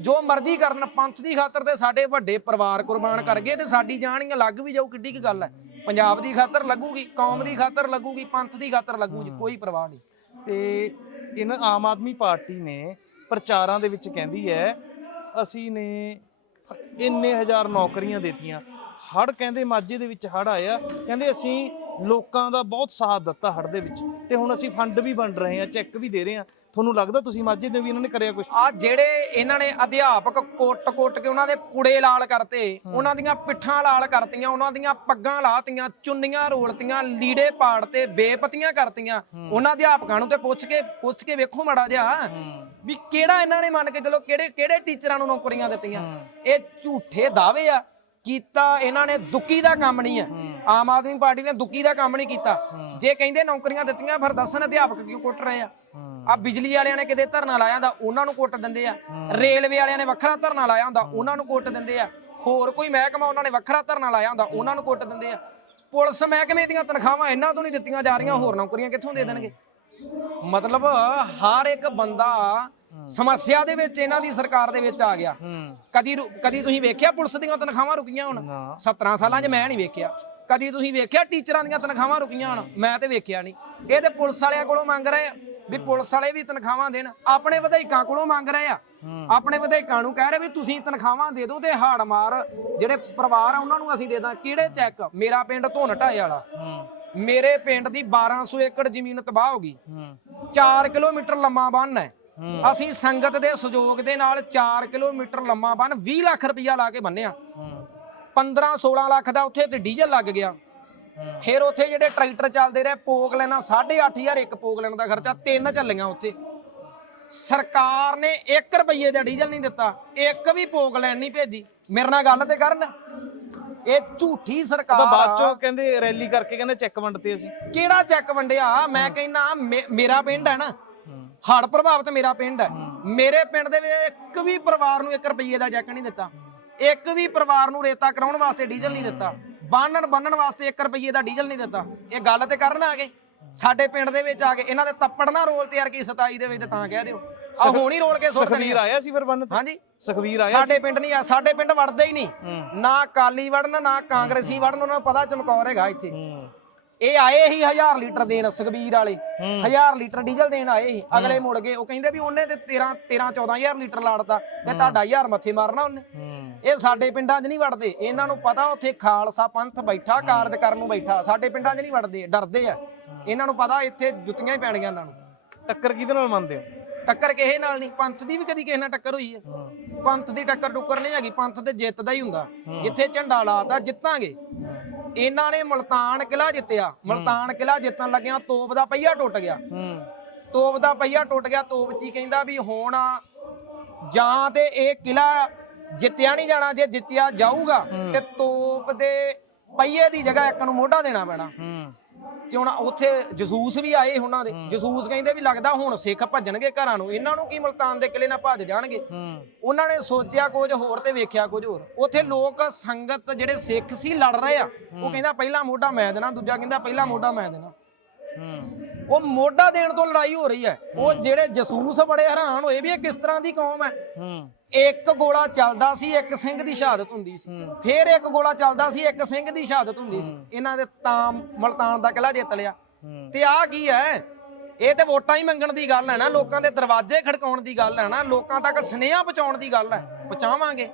ਜੋ ਮਰਜ਼ੀ ਕਰਨ ਪੰਥ ਦੀ ਖਾਤਰ ਤੇ ਸਾਡੇ ਵੱਡੇ ਪਰਿਵਾਰ ਕੁਰਬਾਨ ਕਰ ਗਏ ਤੇ ਸਾਡੀ ਜਾਨ ਹੀ ਲੱਗ ਵੀ ਜਾਊ ਕਿੱਡੀ ਕੀ ਗੱਲ ਹੈ? ਪੰਜਾਬ ਦੀ ਖਾਤਰ ਲੱਗੂਗੀ ਕੌਮ ਦੀ ਖਾਤਰ ਲੱਗੂਗੀ ਪੰਥ ਦੀ ਖਾਤਰ ਲੱਗੂ ਜੀ ਕੋਈ ਪਰਵਾਹ ਨਹੀਂ। ਤੇ ਇਹਨਾਂ ਆਮ ਆਦਮੀ ਪਾਰਟੀ ਨੇ ਪ੍ਰਚਾਰਾਂ ਦੇ ਵਿੱਚ ਕਹਿੰਦੀ ਹੈ ਅਸੀਂ ਨੇ ਇੰਨੇ ਹਜ਼ਾਰ ਨੌਕਰੀਆਂ ਦਿੱਤੀਆਂ। ਹੜ ਕਹਿੰਦੇ ਮਾਝੇ ਦੇ ਵਿੱਚ ਹੜ ਆਇਆ ਕਹਿੰਦੇ ਅਸੀਂ ਲੋਕਾਂ ਦਾ ਬਹੁਤ ਸਾਥ ਦਿੱਤਾ ਹੜ ਦੇ ਵਿੱਚ। ਤੇ ਹੁਣ ਅਸੀਂ ਫੰਡ ਵੀ ਵੰਡ ਰਹੇ ਹਾਂ ਚੈੱਕ ਵੀ ਦੇ ਰਹੇ ਹਾਂ। ਤੁਹਾਨੂੰ ਲੱਗਦਾ ਤੁਸੀਂ ਮਾਝੇ ਦੇ ਵੀ ਇਹਨਾਂ ਨੇ ਕਰਿਆ ਕੁਝ ਆ ਜਿਹੜੇ ਇਹਨਾਂ ਨੇ ਅਧਿਆਪਕ ਕੁੱਟ-ਕੁੱਟ ਕੇ ਉਹਨਾਂ ਦੇ ਪੁੜੇ ਲਾਲ ਕਰਤੇ ਉਹਨਾਂ ਦੀਆਂ ਪਿੱਠਾਂ ਲਾਲ ਕਰਤੀਆਂ ਉਹਨਾਂ ਦੀਆਂ ਪੱਗਾਂ ਲਾਤੀਆਂ ਚੁੰਨੀਆਂ ਰੋਲਤੀਆਂ ਲੀੜੇ ਪਾੜਤੇ ਬੇਪਤੀਆਂ ਕਰਤੀਆਂ ਉਹਨਾਂ ਅਧਿਆਪਕਾਂ ਨੂੰ ਤੇ ਪੁੱਛ ਕੇ ਪੁੱਛ ਕੇ ਵੇਖੋ ਮੜਾ ਜਿਹਾ ਵੀ ਕਿਹੜਾ ਇਹਨਾਂ ਨੇ ਮੰਨ ਕੇ ਚਲੋ ਕਿਹੜੇ ਕਿਹੜੇ ਟੀਚਰਾਂ ਨੂੰ ਨੌਕਰੀਆਂ ਦਿੱਤੀਆਂ। ਇਹ ਝੂਠੇ ਦਾਅਵੇ ਆ। ਕੀਤਾ ਇਹਨਾਂ ਨੇ ਦੁੱਕੀ ਦਾ ਕੰਮ ਨਹੀਂ ਹੈ। ਆਮ ਆਦਮੀ ਪਾਰਟੀ ਨੇ ਦੁੱਕੀ ਦਾ ਕੰਮ ਨਹੀਂ ਕੀਤਾ। ਜੇ ਕਹਿੰਦੇ ਨੌਕਰੀਆਂ ਦਿੱਤੀਆਂ ਫਿਰ ਦੱਸਣ ਅਧਿਆਪਕ ਕਿਉਂ ਕੁੱਟ ਰਹੇ ਆ? ਆ ਬਿਜਲੀ ਵਾਲਿਆਂ ਨੇ ਕਿਤੇ ਧਰਨਾ ਲਾਇਆ ਹੁੰਦਾ ਉਹਨਾਂ ਨੂੰ ਕੁੱਟ ਦਿੰਦੇ ਆ। ਰੇਲਵੇ ਵਾਲਿਆਂ ਨੇ ਵੱਖਰਾ ਧਰਨਾ ਲਾਇਆ ਹੁੰਦਾ ਉਹਨਾਂ ਨੂੰ ਕੁੱਟ ਦਿੰਦੇ ਆ। ਹੋਰ ਕੋਈ ਮਹਿਕਮਾ ਉਹਨਾਂ ਨੇ ਵੱਖਰਾ ਧਰਨਾ ਲਾਇਆ ਹੁੰਦਾ ਉਹਨਾਂ ਨੂੰ ਕੁੱਟ ਦਿੰਦੇ ਆ। ਪੁਲਿਸ ਮਹਿਕਮੇ ਦੀਆਂ ਤਨਖਾਹਾਂ ਇਹਨਾਂ ਤੋਂ ਨਹੀਂ ਦਿੱਤੀਆਂ ਜਾ ਰਹੀਆਂ ਹੋਰ ਨੌਕਰੀਆਂ ਕਿੱਥੋਂ ਦੇ ਦੇਣਗੇ? ਮਤਲਬ ਹਰ ਇੱਕ ਬੰਦਾ ਸਮੱਸਿਆ ਦੇ ਵਿੱਚ ਇਹਨਾਂ ਦੀ ਸਰਕਾਰ ਦੇ ਵਿੱਚ ਆ ਗਿਆ। ਕਦੀ ਕਦੀ ਤੁਸੀਂ ਵੇਖਿਆ ਪੁਲਿਸ ਦੀਆਂ ਤਨਖਾਹਾਂ ਰੁਕੀਆਂ ਹੁਣ? ਨਾ। 17 ਸਾਲਾਂ 'ਚ ਮੈਂ ਨਹੀਂ ਵੇਖਿਆ। ਕਦੀ ਤੁਸੀਂ ਵੇਖਿਆ ਟੀਚਰਾਂ ਦੀਆਂ ਤਨਖਾਹਾਂ ਰੁਕੀਆਂ ਹੁਣ? ਮੈਂ ਤੇ ਵੇਖਿਆ ਨਹੀਂ। ਇਹ ਤੇ ਪੁਲਿਸ ਵਾਲਿਆਂ ਕੋਲੋਂ ਮੰਗ ਰਹੇ ਆ ਵੀ ਪੁਲਿਸ ਵਾਲੇ ਵੀ ਤਨਖਾਹਾਂ ਦੇਣ। ਆਪਣੇ ਵਿਧਾਇਕਾਂ ਕੋਲੋਂ ਮੰਗ ਰਹੇ ਆ। ਆਪਣੇ ਵਿਧਾਇਕਾਂ ਨੂੰ ਕਹਿ ਰਹੇ ਵੀ ਤੁਸੀਂ ਤਨਖਾਹਾਂ ਦੇ ਦਿਓ ਤੇ ਹਾੜ ਮਾਰ। ਜਿਹੜੇ ਪਰਿਵਾਰ ਆ ਉਹਨਾਂ ਨੂੰ ਅਸੀਂ ਦੇ ਦਾਂ। ਕਿਹੜੇ ਚੈੱਕ? ਮੇਰਾ ਪਿੰਡ ਧੁਨ ਢਾਏ ਵਾਲਾ। ਮੇਰੇ ਪਿੰਡ ਦੀ 1200 ਏਕੜ ਜ਼ਮੀਨ ਤਬਾਹ ਹੋ ਗਈ। ਹੂੰ। 4 ਕਿਲੋਮੀਟਰ ਲੰਮਾ ਬੰਨ ਹੈ। ਅਸੀਂ ਸੰਗਤ ਦੇ ਸਹਿਯੋਗ ਦੇ ਨਾਲ 4 ਕਿਲੋਮੀਟਰ ਲੰਮਾ ਬੰਨ 20 ਲੱਖ ਰੁਪਇਆ ਲਾ ਕੇ ਬੰਨਿਆ 15 16 ਲੱਖ ਦਾ ਉੱਥੇ ਤੇ ਡੀਜ਼ਲ ਲੱਗ ਗਿਆ। ਫਿਰ ਉੱਥੇ ਜਿਹੜੇ ਟਰੈਕਟਰ ਚੱਲਦੇ ਰਹੇ ਪੋਕ ਲੈਣਾ 8500 ਇੱਕ ਪੋਕ ਲੈਣ ਦਾ ਖਰਚਾ ਤਿੰਨ ਚੱਲੀਆਂ ਉੱਥੇ। ਸਰਕਾਰ ਨੇ 1 ਰੁਪਏ ਦਾ ਡੀਜ਼ਲ ਨਹੀਂ ਦਿੱਤਾ ਇੱਕ ਵੀ ਪੋਕ ਲੈਣ ਨਹੀਂ ਭੇਜੀ। ਮੇਰੇ ਨਾਲ ਗੱਲ ਤੇ ਕਰਨ। ਇਹ ਝੂਠੀ ਸਰਕਾਰ ਬਾਅਦ। ਚੋਂ ਕਹਿੰਦੇ ਰੈਲੀ ਕਰਕੇ ਕਹਿੰਦੇ ਚੈੱਕ ਵੰਡਤੇ ਅਸੀਂ। ਕਿਹੜਾ ਚੈੱਕ ਵੰਡਿਆ? ਮੈਂ ਕਹਿੰਦਾ ਮੇਰਾ ਪਿੰਡ ਹੈ ਨਾ। ਹੜ ਪ੍ਰਭਾਵਿਤ ਮੇਰਾ ਪਿੰਡ ਹੈ। ਮੇਰੇ ਪਿੰਡ ਦੇ ਵਿੱਚ ਇੱਕ ਵੀ ਪਰਿਵਾਰ ਨੂੰ 1 ਰੁਪਏ ਦਾ ਚੈੱਕ ਨਹੀਂ ਦਿੱਤਾ। ਇੱਕ ਵੀ ਪਰਿਵਾਰ ਨੂੰ ਰੇਤਾ ਕਰਾਉਣ ਵਾਸਤੇ ਡੀਜ਼ਲ ਨਹੀਂ ਦਿੱਤਾ ਬਾਨਣ ਬੰਨਣ ਵਾਸਤੇ 1 ਰੁਪਏ ਦਾ ਡੀਜ਼ਲ ਨਹੀਂ ਦਿੱਤਾ। ਇਹ ਗੱਲ ਤੇ ਕਰਨ ਆ ਗਏ। ਸਾਡੇ ਪਿੰਡ ਦੇ ਵਿੱਚ ਆ ਕੇ ਇਹਨਾਂ ਦੇ ਤੱਪੜ ਨਾ ਰੋਲ ਤਿਆਰ ਕੀ 27 ਦੇ ਵਿੱਚ ਤਾਂ ਕਹਿ ਦਿਓ। ਆ ਹੁਣ ਹੀ ਰੋਲ ਕੇ ਸੁੱਟ ਦੇਣੀ ਸੁਖਵੀਰ ਆਇਆ ਸੀ ਫਿਰ ਬੰਨ ਤੇ? ਹਾਂਜੀ। ਸੁਖਵੀਰ ਆਇਆ ਸਾਡੇ ਪਿੰਡ ਨਹੀਂ ਆ ਸਾਡੇ ਪਿੰਡ ਵੜਦੇ ਹੀ ਨਹੀਂ। ਨਾ ਕਾਲੀ ਵੜਨ ਨਾ ਕਾਂਗਰਸੀ ਵੜਨ ਉਹਨਾਂ ਨੂੰ ਪਤਾ ਚਮਕੌਰ ਹੈਗਾ ਇੱਥੇ। ਹੂੰ। ਇਹ ਆਏ ਹੀ 1000 ਲੀਟਰ ਦੇਣ ਸੁਖਬੀਰ ਵਾਲੇ। ਹੂੰ। 1000 ਲੀਟਰ ਡੀਜ਼ਲ ਦੇਣ ਆਏ ਸੀ। ਅਗਲੇ ਮੁੜ ਗਏ ਉਹ ਕਹਿੰਦੇ ਵੀ ਉਹਨੇ ਤੇ 13 13 14000 ਲੀਟਰ ਲਾੜਦਾ ਤੇ ਤੁਹਾਡਾ 1000 ਮੱਥੇ ਮਾਰਨਾ ਉਹਨੇ। ਹੂੰ। ਇਹ ਸਾਡੇ ਪਿੰਡਾਂ 'ਚ ਨਹੀਂ ਵੜਦੇ। ਇਹਨਾਂ ਨੂੰ ਪਤਾ ਉੱਥੇ ਖਾਲਸਾ ਪੰਥ ਬੈਠਾ ਕਾਰਜ ਕਰਨ ਨੂੰ ਬੈਠਾ। ਸਾਡੇ ਪਿੰਡਾਂ 'ਚ ਨਹੀਂ ਵੜਦੇ ਡਰਦੇ ਆ। ਇਹਨਾਂ ਨੂੰ ਪਤਾ ਇੱਥੇ ਜੁੱਤੀਆਂ ਹੀ ਪੈਣੀਆਂ ਇਹਨਾਂ ਨੂੰ। ਟੱਕਰ ਕਿਹਦੇ ਨਾਲ ਮੰਨਦੇ ਹੋ? ਟੱਕਰ ਕਿਸੇ ਨਾਲ ਨਹੀਂ ਪੰਥ ਦੀ ਵੀ ਕਦੀ ਕਿਸੇ ਨਾਲ ਟੱਕਰ ਹੋਈ ਹੈ। ਪੰਥ ਦੀ ਟੱਕਰ ਟੁੱਕਰ ਨਹੀਂ ਹੈਗੀ ਪੰਥ ਤੇ ਜਿੱਤ ਦਾ ਹੀ ਹੁੰਦਾ। ਜਿੱਥੇ ਝੰਡਾ ਲਾਤਾ ਜਿੱਤਾਂਗੇ। ਇਹਨਾਂ ਨੇ ਮਲਤਾਨ ਕਿਲਾ ਜਿੱਤਿਆ। ਮਲਤਾਨ ਕਿਲਾ ਜਿੱਤਣ ਲੱਗਿਆ ਤੋਪ ਦਾ ਪਹੀਆ ਟੁੱਟ ਗਿਆ। ਤੋਪ ਦਾ ਪਹੀਆ ਟੁੱਟ ਗਿਆ। ਤੋਪ ਚ ਹੀ ਕਹਿੰਦਾ ਵੀ ਹੁਣ ਜਾਂ ਤੇ ਇਹ ਕਿਲਾ ਜਿੱਤਿਆ ਨਹੀਂ ਜਾਣਾ ਜੇ ਜਿੱਤਿਆ ਜਾਊਗਾ ਤੇ ਤੋਪ ਦੇ ਪਹੀਏ ਦੀ ਜਗ੍ਹਾ ਇੱਕ ਨੂੰ ਮੋਢਾ ਦੇਣਾ ਪੈਣਾ। ਹੂੰ। ਤੇ ਹੁਣ ਉੱਥੇ ਜਸੂਸ ਵੀ ਆਏ ਉਹਨਾਂ ਦੇ। ਜਸੂਸ ਕਹਿੰਦੇ ਵੀ ਲੱਗਦਾ ਹੁਣ ਸਿੱਖ ਭੱਜਣਗੇ ਘਰਾਂ ਨੂੰ। ਇਹਨਾਂ ਨੂੰ ਕੀ ਮਲਤਾਨ ਦੇ ਕਿਲੇ ਨਾਲ ਭੱਜ ਜਾਣਗੇ? ਹੂੰ। ਉਹਨਾਂ ਨੇ ਸੋਚਿਆ ਕੁਝ ਹੋਰ ਤੇ ਵੇਖਿਆ ਕੁਝ ਹੋਰ। ਉੱਥੇ ਲੋਕ ਸੰਗਤ ਜਿਹੜੇ ਸਿੱਖ ਸੀ ਲੜ ਰਹੇ ਆ ਉਹ ਕਹਿੰਦਾ ਪਹਿਲਾ ਮੋਢਾ ਮੈਂ ਦੇਣਾ ਦੂਜਾ ਕਹਿੰਦਾ ਪਹਿਲਾ ਮੋਢਾ ਮੈਂ ਦੇਣਾ। ਉਹ ਮੋਢਾ ਦੇਣ ਤੋਂ ਲੜਾਈ ਹੋ ਰਹੀ ਹੈ। ਉਹ ਜਿਹੜੇ ਜਸੂਸ ਬੜੇ ਹੈਰਾਨ ਹੋਏ ਵੀ ਇਹ ਕਿਸ ਤਰ੍ਹਾਂ ਦੀ ਕੌਮ ਹੈ। ਇੱਕ ਗੋਲਾ ਚੱਲਦਾ ਸੀ ਇੱਕ ਸਿੰਘ ਦੀ ਸ਼ਹਾਦਤ ਹੁੰਦੀ ਸੀ। ਫਿਰ ਇੱਕ ਗੋਲਾ ਚੱਲਦਾ ਸੀ ਇੱਕ ਸਿੰਘ ਦੀ ਸ਼ਹਾਦਤ ਹੁੰਦੀ ਸੀ। ਇਹਨਾਂ ਦੇ ਤਾਂ ਮਲਤਾਨ ਦਾ ਕਿਲਾ ਜਿੱਤ ਲਿਆ। ਤੇ ਆਹ ਕੀ ਹੈ? ਇਹ ਤੇ ਵੋਟਾਂ ਹੀ ਮੰਗਣ ਦੀ ਗੱਲ ਹੈ ਨਾ। ਲੋਕਾਂ ਦੇ ਦਰਵਾਜ਼ੇ ਖੜਕਾਉਣ ਦੀ ਗੱਲ ਹੈ ਨਾ। ਲੋਕਾਂ ਤੱਕ ਸੁਨੇਹਾ ਪਹੁੰਚਾਉਣ ਦੀ ਗੱਲ ਹੈ। ਪਹੁੰਚਾਵਾਂਗੇ।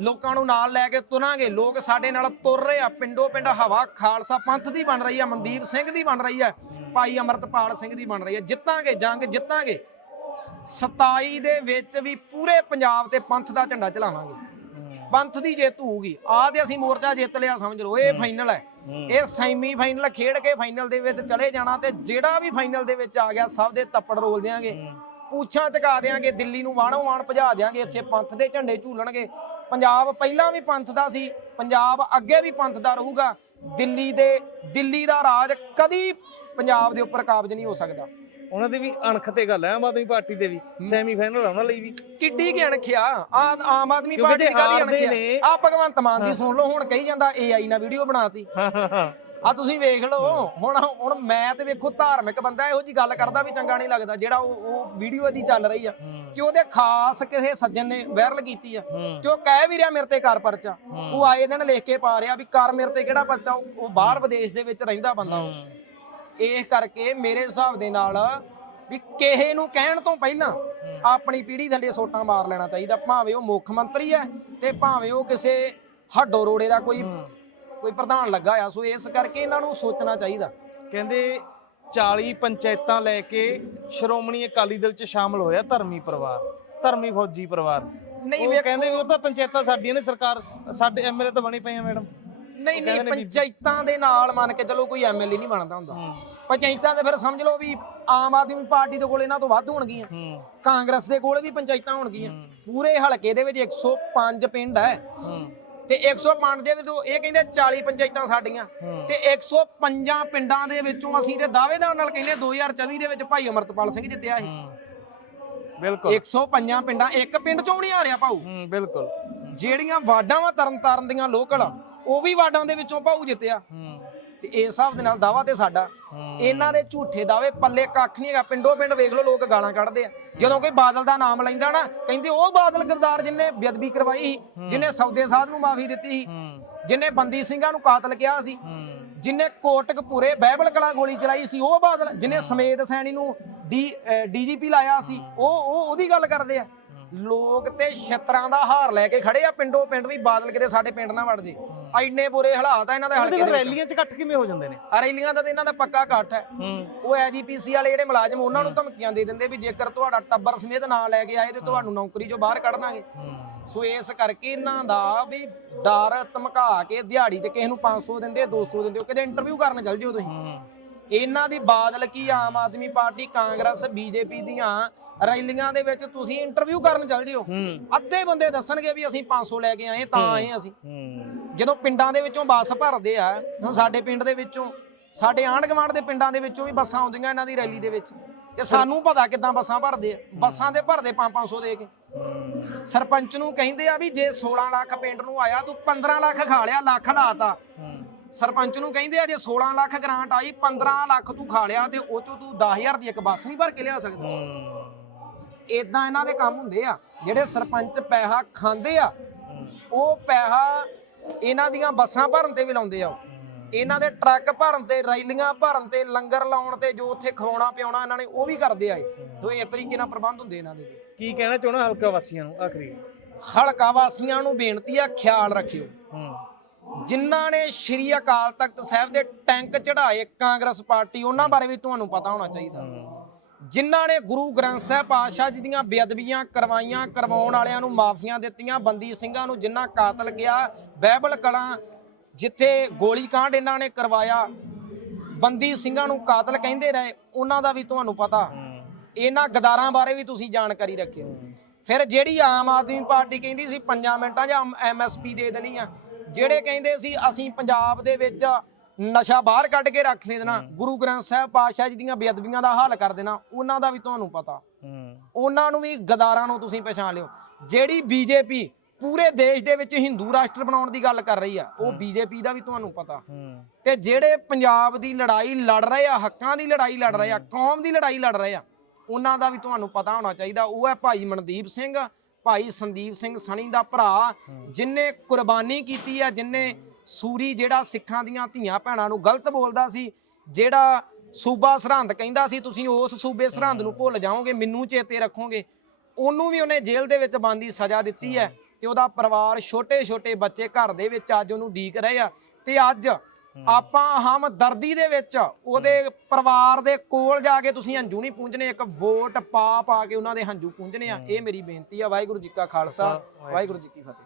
ਲੋਕਾਂ ਨੂੰ ਨਾਲ ਲੈ ਕੇ ਤੁਰਾਂਗੇ। ਲੋਕ ਸਾਡੇ ਨਾਲ ਤੁਰ ਰਹੇ ਆ। ਪਿੰਡੋ ਪਿੰਡ ਹਵਾ ਖਾਲਸਾ ਪੰਥ ਦੀ ਬਣ ਰਹੀ ਆ ਮਨਦੀਪ ਸਿੰਘ ਦੀ ਬਣ ਰਹੀ ਆ ਭਾਈ ਅਮਰਤਪਾਲ ਸਿੰਘ ਦੀ ਬਣ ਰਹੀ ਆ। ਜਿੱਤਾਂਗੇ ਜੰਗ ਜਿੱਤਾਂਗੇ। 27 ਦੇ ਵਿੱਚ ਵੀ ਪੂਰੇ ਪੰਜਾਬ ਤੇ ਪੰਥ ਦਾ ਝੰਡਾ ਚਲਾਵਾਂਗੇ। ਪੰਥ ਦੀ ਜਿੱਤ ਹੋਊਗੀ। ਆਹ ਤੇ ਅਸੀਂ ਮੋਰਚਾ ਜਿੱਤ ਲਿਆ ਸਮਝ ਲਓ। ਇਹ ਫਾਈਨਲ ਹੈ। ਇਹ ਸੈਮੀ ਫਾਈਨਲ ਖੇਡ ਕੇ ਫਾਈਨਲ ਦੇ ਵਿੱਚ ਚਲੇ ਜਾਣਾ ਤੇ ਜਿਹੜਾ ਵੀ ਫਾਈਨਲ ਦੇ ਵਿੱਚ ਆ ਗਿਆ ਸਭ ਦੇ ਤੱਪੜ ਰੋਲ ਦਿਆਂਗੇ। ਪੂਛਾਂ ਚਕਾ ਦਿਆਂਗੇ ਦਿੱਲੀ ਨੂੰ ਵਾਣੋ ਵਾਣ ਭਜਾ ਦਿਆਂਗੇ। ਇੱਥੇ ਪੰਥ ਦੇ ਝੰਡੇ ਝੂਲਣਗੇ। ਪੰਜਾਬ ਪਹਿਲਾਂ ਵੀ ਪੰਥ ਦਾ ਸੀ ਪੰਜਾਬ ਅੱਗੇ ਵੀ ਪੰਥ ਦਾ ਰਹੂਗਾ। ਦਿੱਲੀ ਦੇ ਦਿੱਲੀ ਦਾ ਰਾਜ ਕਦੀ ਪੰਜਾਬ ਦੇ ਉੱਪਰ ਕਾਬਜ ਨਹੀਂ ਹੋ ਸਕਦਾ। ਉਹਨਾਂ ਦੀ ਵੀ ਅਣਖ ਤੇ ਗੱਲ ਹੈ ਆਮ ਆਦਮੀ ਪਾਰਟੀ ਦੇ ਵੀ ਸੈਮੀ ਫਾਈਨਲ ਉਹਨਾਂ ਲਈ ਵੀ। ਕਿੱਡੀ ਕੀ ਅਣਖਿਆ ਆ ਆਮ ਆਦਮੀ ਪਾਰਟੀ ਦੀ ਹਾਰਦੇ ਅਣਖਿਆ ਨੇ- ਆ ਭਗਵੰਤ ਮਾਨ ਦੀ ਸੁਣ ਲਓ ਹੁਣ ਕਹੀ ਜਾਂਦਾ ਏਆਈ ਨਾਲ ਵੀਡੀਓ ਬਣਾਤੀ। ਹਾਂ ਹਾਂ ਹਾਂ। ਆ ਤੁਸੀਂ ਵੇਖ ਲਓ ਹੁਣ ਹੁਣ ਮੈਂ ਤੇ ਵੇਖੋ ਧਾਰਮਿਕ ਬੰਦਾ ਇਹੋ ਜੀ ਗੱਲ ਕਰਦਾ ਵੀ ਚੰਗਾ ਨਹੀਂ ਲੱਗਦਾ ਜਿਹੜਾ ਉਹ ਵੀਡੀਓ ਦੀ ਚੱਲ ਰਹੀ ਆ। ਕਿ ਉਹਦੇ ਖਾਸ ਕਿਸੇ ਸੱਜਣ ਨੇ ਵਾਇਰਲ ਕੀਤੀ ਆ। ਤੇ ਉਹ ਕਹਿ ਵੀ ਰਿਹਾ ਮੇਰੇ ਤੇ ਕਰ ਪਰਚਾ। ਉਹ ਆਏ ਦਿਨ ਲਿਖ ਕੇ ਪਾ ਰਿਹਾ ਵੀ ਕਰ ਮੇਰੇ ਤੇ ਕਿਹੜਾ ਪਰਚਾ ਉਹ ਬਾਹਰ ਵਿਦੇਸ਼ ਦੇ ਵਿੱਚ ਰਹਿੰਦਾ ਬੰਦਾ। ਉਹ ਇਹ ਕਰਕੇ ਮੇਰੇ ਹਿਸਾਬ ਦੇ ਨਾਲ ਵੀ ਕਿਸੇ ਨੂੰ ਕਹਿਣ ਤੋਂ ਪਹਿਲਾਂ ਆਪਣੀ ਪੀੜ੍ਹੀ ਥੱਲੇ ਸੋਟਾਂ ਮਾਰ ਲੈਣਾ ਚਾਹੀਦਾ। ਭਾਵੇਂ ਉਹ ਮੁੱਖ ਮੰਤਰੀ ਹੈ ਤੇ ਭਾਵੇਂ ਉਹ ਕਿਸੇ ਹੱਡੋ ਰੋੜੇ ਦਾ ਕੋਈ ਕੋਈ ਪ੍ਰਧਾਨ ਲੱਗਾ ਆ ਸੋ ਇਸ ਕਰਕੇ ਇਹਨਾਂ ਨੂੰ ਸੋਚਣਾ ਚਾਹੀਦਾ। ਕਹਿੰਦੇ 40 ਪੰਚਾਇਤਾਂ ਲੈ ਕੇ ਸ਼੍ਰੋਮਣੀ ਅਕਾਲੀ ਦਲ ਚ ਸ਼ਾਮਲ ਹੋਇਆ ਧਰਮੀ ਪਰਿਵਾਰ ਧਰਮੀ ਫੌਜੀ ਪਰਿਵਾਰ। ਨਹੀਂ ਉਹ ਕਹਿੰਦੇ ਵੀ ਉਹ ਤਾਂ ਪੰਚਾਇਤਾਂ ਸਾਡੀਆਂ ਨੇ ਸਰਕਾਰ ਸਾਡੇ ਐਮਐਲਏ ਤਾਂ ਬਣੀ ਆ ਮੈਡਮ। ਨਹੀਂ ਨਹੀਂ ਪੰਚਾਇਤਾਂ ਦੇ ਨਾਲ ਮੰਨ ਕੇ ਚਲੋ ਕੋਈ ਐਮਐਲਏ ਨਹੀਂ ਬਣਦਾ ਹੁੰਦਾ। ਪੰਚਾਇਤਾਂ ਤੇ ਫਿਰ ਸਮਝ ਲਓ ਵੀ ਆਮ ਆਦਮੀ ਪਾਰਟੀ ਦੇ ਕੋਲ ਇਹਨਾਂ ਤੋਂ ਵੱਧ ਹੋਣਗੀਆਂ। ਕਾਂਗਰਸ ਦੇ ਕੋਲ ਵੀ ਪੰਚਾਇਤਾਂ ਹੋਣਗੀਆਂ। ਪੂਰੇ ਹਲਕੇ ਦੇ ਵਿੱਚ 105 ਪਿੰਡ ਹੂੰ। ਤੇ 105 ਦੇ ਵਿੱਚੋਂ ਇਹ ਕਹਿੰਦੇ 40 ਪੰਚਾਇਤਾਂ ਸਾਡੀਆਂ। ਤੇ 105 ਪਿੰਡਾਂ ਦੇ ਵਿੱਚੋਂ ਅਸੀਂ ਤੇ ਦਾਅਵੇਦਾਰ ਨਾਲ ਕਹਿੰਦੇ 2024 ਦੇ ਵਿੱਚ ਭਾਈ ਅਮਰਤਪਾਲ ਸਿੰਘ ਜਿੱਤਿਆ ਸੀ। ਬਿਲਕੁਲ। 105 ਪਿੰਡਾਂ ਇੱਕ ਪਿੰਡ ਚੋਂ ਨਹੀਂ ਹਾਰਿਆ ਭਾਊ। ਹੂੰ ਬਿਲਕੁਲ। ਜਿਹੜੀਆਂ ਵਾਰਡਾਂ ਵਾ ਤਰਨ ਤਾਰਨ ਦੀਆਂ ਲੋਕਲ ਉਹ ਵੀ ਵਾਰਡਾਂ ਦੇ ਵਿੱਚੋਂ ਭਾਊ ਜਿੱਤਿਆ। ਤੇ ਇਸ ਹਿਸਾਬ ਦੇ ਨਾਲ ਦਾਵਾ ਤੇ ਸਾਡਾ। ਇਹਨਾਂ ਦੇ ਝੂਠੇ ਦਾਅਵੇ ਪੱਲੇ ਕੱਖ ਨਹੀਂ ਹੈਗਾ। ਪਿੰਡੋ ਪਿੰਡ ਵੇਖ ਲਓ ਲੋਕ ਗਾਲਾਂ ਕੱਢਦੇ ਆ। ਜਦੋਂ ਕੋਈ ਬਾਦਲ ਦਾ ਨਾਮ ਲੈਂਦਾ ਨਾ ਕਹਿੰਦੇ ਉਹ ਬਾਦਲ ਗਰਦਾਰ ਜਿਨੇ ਬੇਅਦਬੀ ਕਰਵਾਈ ਸੀ ਜਿਨੇ ਸੌਦੇ ਸਾਧ ਨੂੰ ਮਾਫੀ ਦਿੱਤੀ ਸੀ ਜਿਨੇ ਬੰਦੀ ਸਿੰਘਾਂ ਨੂੰ ਕਾਤਲ ਕਿਹਾ ਸੀ ਜਿਨੇ ਕੋਟਕਪੂਰੇ ਬਾਈਬਲ ਕਲਾ ਗੋਲੀ ਚਲਾਈ ਸੀ ਉਹ ਬਾਦਲ ਜਿਨੇ ਸਮੇਤ ਸੈਣੀ ਨੂੰ ਡੀ ਡੀਜੀਪੀ ਲਾਇਆ ਸੀ ਉਹ ਉਹ ਉਹਦੀ ਗੱਲ ਕਰਦੇ ਆ। ਲੋਕ ਤੇ ਛਤਰਾਂ ਦਾ ਹਾਰ ਲੈ ਕੇ ਖੜੇ ਆ ਪਿੰਡੋਂ ਪਿੰਡ ਵੀ ਬਾਦਲ ਕਿਤੇ ਸਾਡੇ ਪਿੰਡ ਨਾ ਵੜ ਜੇ ਐਨੇ ਬੁਰੇ ਹਾਲਾਤ ਆ ਇਹਨਾਂ ਦੇ ਹਲਕੇ ਦੇ ਰੈਲੀਆਂ 'ਚ ਇਕੱਠ ਕਿਵੇਂ ਹੋ ਜਾਂਦੇ ਨੇ? ਰੈਲੀਆਂ ਦਾ ਤੇ ਇਹਨਾਂ ਦਾ ਪੱਕਾ ਇਕੱਠ ਹੈ। ਉਹ ਐਜੀਪੀਸੀ ਵਾਲੇ ਜਿਹੜੇ ਮੁਲਾਜ਼ਮ ਉਹਨਾਂ ਨੂੰ ਧਮਕੀਆਂ ਦੇ ਦਿੰਦੇ ਵੀ ਜੇਕਰ ਤੁਹਾਡਾ ਟੱਬਰ ਸਮੇਤ ਨਾਂ ਲੈ ਕੇ ਆਏ ਤੇ ਤੁਹਾਨੂੰ ਨੌਕਰੀ ਚੋਂ ਬਾਹਰ ਕੱਢ ਦਾਂਗੇ। ਸੋ ਇਸ ਕਰਕੇ ਇਹਨਾਂ ਦਾ ਵੀ ਡਰ ਧਮਕਾ ਕੇ ਦਿਹਾੜੀ ਤੇ ਕਿਸੇ ਨੂੰ 500 ਦਿੰਦੇ 200 ਦਿੰਦੇ ਉਹ ਕਿਤੇ ਇੰਟਰਵਿਊ ਕਰਨ ਚੱਲ ਜਿਓ ਤੁਸੀਂ। ਇਹਨਾਂ ਦੀ ਬਾਦਲ ਕੀ ਆਮ ਆਦਮੀ ਪਾਰਟੀ ਕਾਂਗਰਸ ਬੀਜੇਪੀ ਦੀਆਂ ਰੈਲੀਆਂ ਦੇ ਵਿੱਚ ਤੁਸੀਂ ਇੰਟਰਵਿਊ ਕਰਨ ਚੱਲ ਜਿਓ। ਅੱਧੇ ਬੰਦੇ ਦੱਸਣਗੇ ਵੀ ਅਸੀਂ 500 ਲੈ ਕੇ ਆਏ ਤਾਂ ਆਏ ਅਸੀਂ। ਜਦੋਂ ਪਿੰਡਾਂ ਦੇ ਵਿੱਚੋਂ ਬੱਸ ਭਰਦੇ ਆ ਹੁਣ ਸਾਡੇ ਪਿੰਡ ਦੇ ਵਿੱਚੋਂ ਸਾਡੇ ਆਂਢ ਗੁਆਂਢ ਦੇ ਪਿੰਡਾਂ ਦੇ ਵਿੱਚੋਂ ਵੀ ਬੱਸਾਂ ਆਉਂਦੀਆਂ ਇਹਨਾਂ ਦੀ ਰੈਲੀ ਦੇ ਵਿੱਚ। ਤੇ ਸਾਨੂੰ ਪਤਾ ਕਿਦਾਂ ਬੱਸਾਂ ਭਰਦੇ ਆ। ਬੱਸਾਂ ਦੇ ਭਰਦੇ 5-500 ਦੇ ਕੇ। ਸਰਪੰਚ ਨੂੰ ਕਹਿੰਦੇ ਆ ਵੀ ਜੇ 16 ਲੱਖ ਪਿੰਡ ਨੂੰ ਆਇਆ ਤੂੰ 15 ਲੱਖ ਖਾ ਲਿਆ ਲੱਖ ਲਾਤਾ ਸਰਪੰਚ ਨੂੰ ਕਹਿੰਦੇ ਆ ਜੇ 16 ਲੱਖ ਗ੍ਰਾਂਟ ਆਈ 15 ਲੱਖ ਤੂੰ ਖਾ ਲਿਆ ਤੇ ਉਹ ਚੋਂ ਤੂੰ 10000 ਦੀ ਇੱਕ ਬੱਸ ਨਹੀਂ ਭਰ ਕੇ ਲਿਆ ਸਕਦਾ। ਇਦਾਂ ਇਹਨਾਂ ਦੇ ਕੰਮ ਹੁੰਦੇ ਆ ਜਿਹੜੇ ਸਰਪੰਚ ਪੈਸਾ ਖਾਂਦੇ ਆ ਉਹ ਪੈਸਾ ਇਹਨਾਂ ਦੀਆਂ ਬੱਸਾਂ ਭਰਨ ਤੇ ਵੀ ਲਾਉਂਦੇ ਆ ਉਹ। ਇਹਨਾਂ ਦੇ ਟਰੱਕ ਭਰਨ ਤੇ ਰੈਲੀਆਂ ਭਰਨ ਤੇ ਲੰਗਰ ਲਾਉਣ ਤੇ ਜੋ ਉੱਥੇ ਖਵਾਉਣਾ ਪਿਆਉਣਾ ਇਹਨਾਂ ਨੇ ਉਹ ਵੀ ਕਰਦੇ ਆਏ ਤੇ ਇਸ ਤਰੀਕੇ ਨਾਲ ਪ੍ਰਬੰਧ ਹੁੰਦੇ ਇਹਨਾਂ ਦੇ। ਜੀ। ਕੀ ਕਹਿਣਾ ਚਾਹਣਾ ਹਲਕਾ ਵਾਸੀਆਂ ਨੂੰ ਆਖਰੀ? ਹਲਕਾ ਵਾਸੀਆਂ ਨੂੰ ਬੇਨਤੀ ਆ ਖਿਆਲ ਰੱਖਿਓ। ਹੂੰ। ਜਿਨ੍ਹਾਂ ਨੇ ਸ਼੍ਰੀ ਅਕਾਲ ਤਖਤ ਸਾਹਿਬ ਦੇ ਟੈਂਕ ਚੜਾਏ ਕਾਂਗਰਸ ਪਾਰਟੀ ਉਹਨਾਂ ਬਾਰੇ ਵੀ ਤੁਹਾਨੂੰ ਪਤਾ ਹੋਣਾ ਚਾਹੀਦਾ। ਜਿਨ੍ਹਾਂ ਨੇ ਗੁਰੂ ਗ੍ਰੰਥ ਸਾਹਿਬ ਪਾਤਸ਼ਾਹ ਜੀ ਦੀਆਂ ਬੇਅਦਬੀਆਂ ਕਰਵਾਈਆਂ ਕਰਵਾਉਣ ਵਾਲਿਆਂ ਨੂੰ ਮਾਫੀਆਂ ਦਿੱਤੀਆਂ ਬੰਦੀ ਸਿੰਘਾਂ ਨੂੰ ਜਿਨ੍ਹਾਂ ਕਾਤਲ ਗਿਆ ਬਾਈਬਲ ਕਲਾਂ ਜਿੱਥੇ ਗੋਲੀ ਕਾਂਡ ਇਹਨਾਂ ਨੇ ਕਰਵਾਇਆ ਬੰਦੀ ਸਿੰਘਾਂ ਨੂੰ ਕਾਤਲ ਕਹਿੰਦੇ ਰਹੇ ਉਹਨਾਂ ਦਾ ਵੀ ਤੁਹਾਨੂੰ ਪਤਾ। ਇਹਨਾਂ ਗਦਾਰਾਂ ਬਾਰੇ ਵੀ ਤੁਸੀਂ ਜਾਣਕਾਰੀ ਰੱਖਿਓ। ਫਿਰ ਜਿਹੜੀ ਆਮ ਆਦਮੀ ਪਾਰਟੀ ਕਹਿੰਦੀ ਸੀ 5 ਮਿੰਟਾਂ 'ਚ ਐਮਐਸਪੀ ਦੇ ਦੇਣੀ ਆ ਜਿਹੜੇ ਕਹਿੰਦੇ ਸੀ ਅਸੀਂ ਪੰਜਾਬ ਦੇ ਵਿੱਚ ਨਸ਼ਾ ਬਾਹਰ ਕੱਢ ਕੇ ਰੱਖ ਦੇਣਾ। ਗੁਰੂ ਗ੍ਰੰਥ ਸਾਹਿਬ ਪਾਤਸ਼ਾਹ ਜੀ ਦੀਆਂ ਬੇਅਦਬੀਆਂ ਦਾ ਹੱਲ ਕਰ ਦੇਣਾ। ਉਹਨਾਂ ਦਾ ਵੀ ਤੁਹਾਨੂੰ ਪਤਾ। ਉਹਨਾਂ ਨੂੰ ਵੀ ਗਦਾਰਾਂ ਨੂੰ ਤੁਸੀਂ ਪਛਾਣ ਲਿਓ। ਜਿਹੜੀ ਬੀਜੇਪੀ ਪੂਰੇ ਦੇਸ਼ ਦੇ ਵਿੱਚ ਹਿੰਦੂ ਰਾਸ਼ਟਰ ਬਣਾਉਣ ਦੀ ਗੱਲ ਕਰ ਰਹੀ ਆ ਉਹ ਬੀਜੇਪੀ ਦਾ ਵੀ ਤੁਹਾਨੂੰ ਪਤਾ। ਤੇ ਜਿਹੜੇ ਪੰਜਾਬ ਦੀ ਲੜਾਈ ਲੜ ਰਹੇ ਆ ਹੱਕਾਂ ਦੀ ਲੜਾਈ ਲੜ ਰਹੇ ਆ ਕੌਮ ਦੀ ਲੜਾਈ ਲੜ ਰਹੇ ਆ ਉਹਨਾਂ ਦਾ ਵੀ ਤੁਹਾਨੂੰ ਪਤਾ ਹੋਣਾ ਚਾਹੀਦਾ। ਉਹ ਹੈ ਭਾਈ ਮਨਦੀਪ ਸਿੰਘ ਭਾਈ ਸੰਦੀਪ ਸਿੰਘ ਸਣੀ ਦਾ ਭਰਾ ਜਿਨਨੇ ਕੁਰਬਾਨੀ ਕੀਤੀ ਆ ਜਿਨਨੇ ਸੂਰੀ ਜਿਹੜਾ ਸਿੱਖਾਂ ਦੀਆਂ ਧੀਆਂ ਭੈਣਾਂ ਨੂੰ ਗਲਤ ਬੋਲਦਾ ਸੀ ਜਿਹੜਾ ਸੂਬਾ ਸਰਹੰਦ ਕਹਿੰਦਾ ਸੀ ਤੁਸੀਂ ਉਸ ਸੂਬੇ ਸਰਹੰਦ ਨੂੰ ਭੁੱਲ ਜਾਓਗੇ ਮੈਨੂੰ ਚੇਤੇ ਰੱਖੋਗੇ ਉਹਨੂੰ ਵੀ ਉਹਨੇ ਜੇਲ੍ਹ ਦੇ ਵਿੱਚ ਬੰਦੀ ਸਜ਼ਾ ਦਿੱਤੀ ਹੈ ਤੇ ਉਹਦਾ ਪਰਿਵਾਰ ਛੋਟੇ ਛੋਟੇ ਬੱਚੇ ਘਰ ਦੇ ਵਿੱਚ ਅੱਜ ਉਹਨੂੰ ਡੀਕ ਰਹੇ ਆ ਤੇ ਅੱਜ ਆਪਾਂ ਹਮਦਰਦੀ ਦੇ ਵਿੱਚ ਉਹਦੇ ਪਰਿਵਾਰ ਦੇ ਕੋਲ ਜਾ ਕੇ ਤੁਸੀਂ ਹੰਝੂ ਨਹੀਂ ਪੂੰਝਣੇ ਇੱਕ ਵੋਟ ਪਾ ਪਾ ਕੇ ਉਹਨਾਂ ਦੇ ਹੰਝੂ ਪੂੰਝਣੇ ਆ। ਇਹ ਮੇਰੀ ਬੇਨਤੀ ਆ ਵਾਹਿਗੁਰੂ ਜੀ ਕਾ ਖਾਲਸਾ ਵਾਹਿਗੁਰੂ ਜੀ ਕੀ ਫਤਿਹ।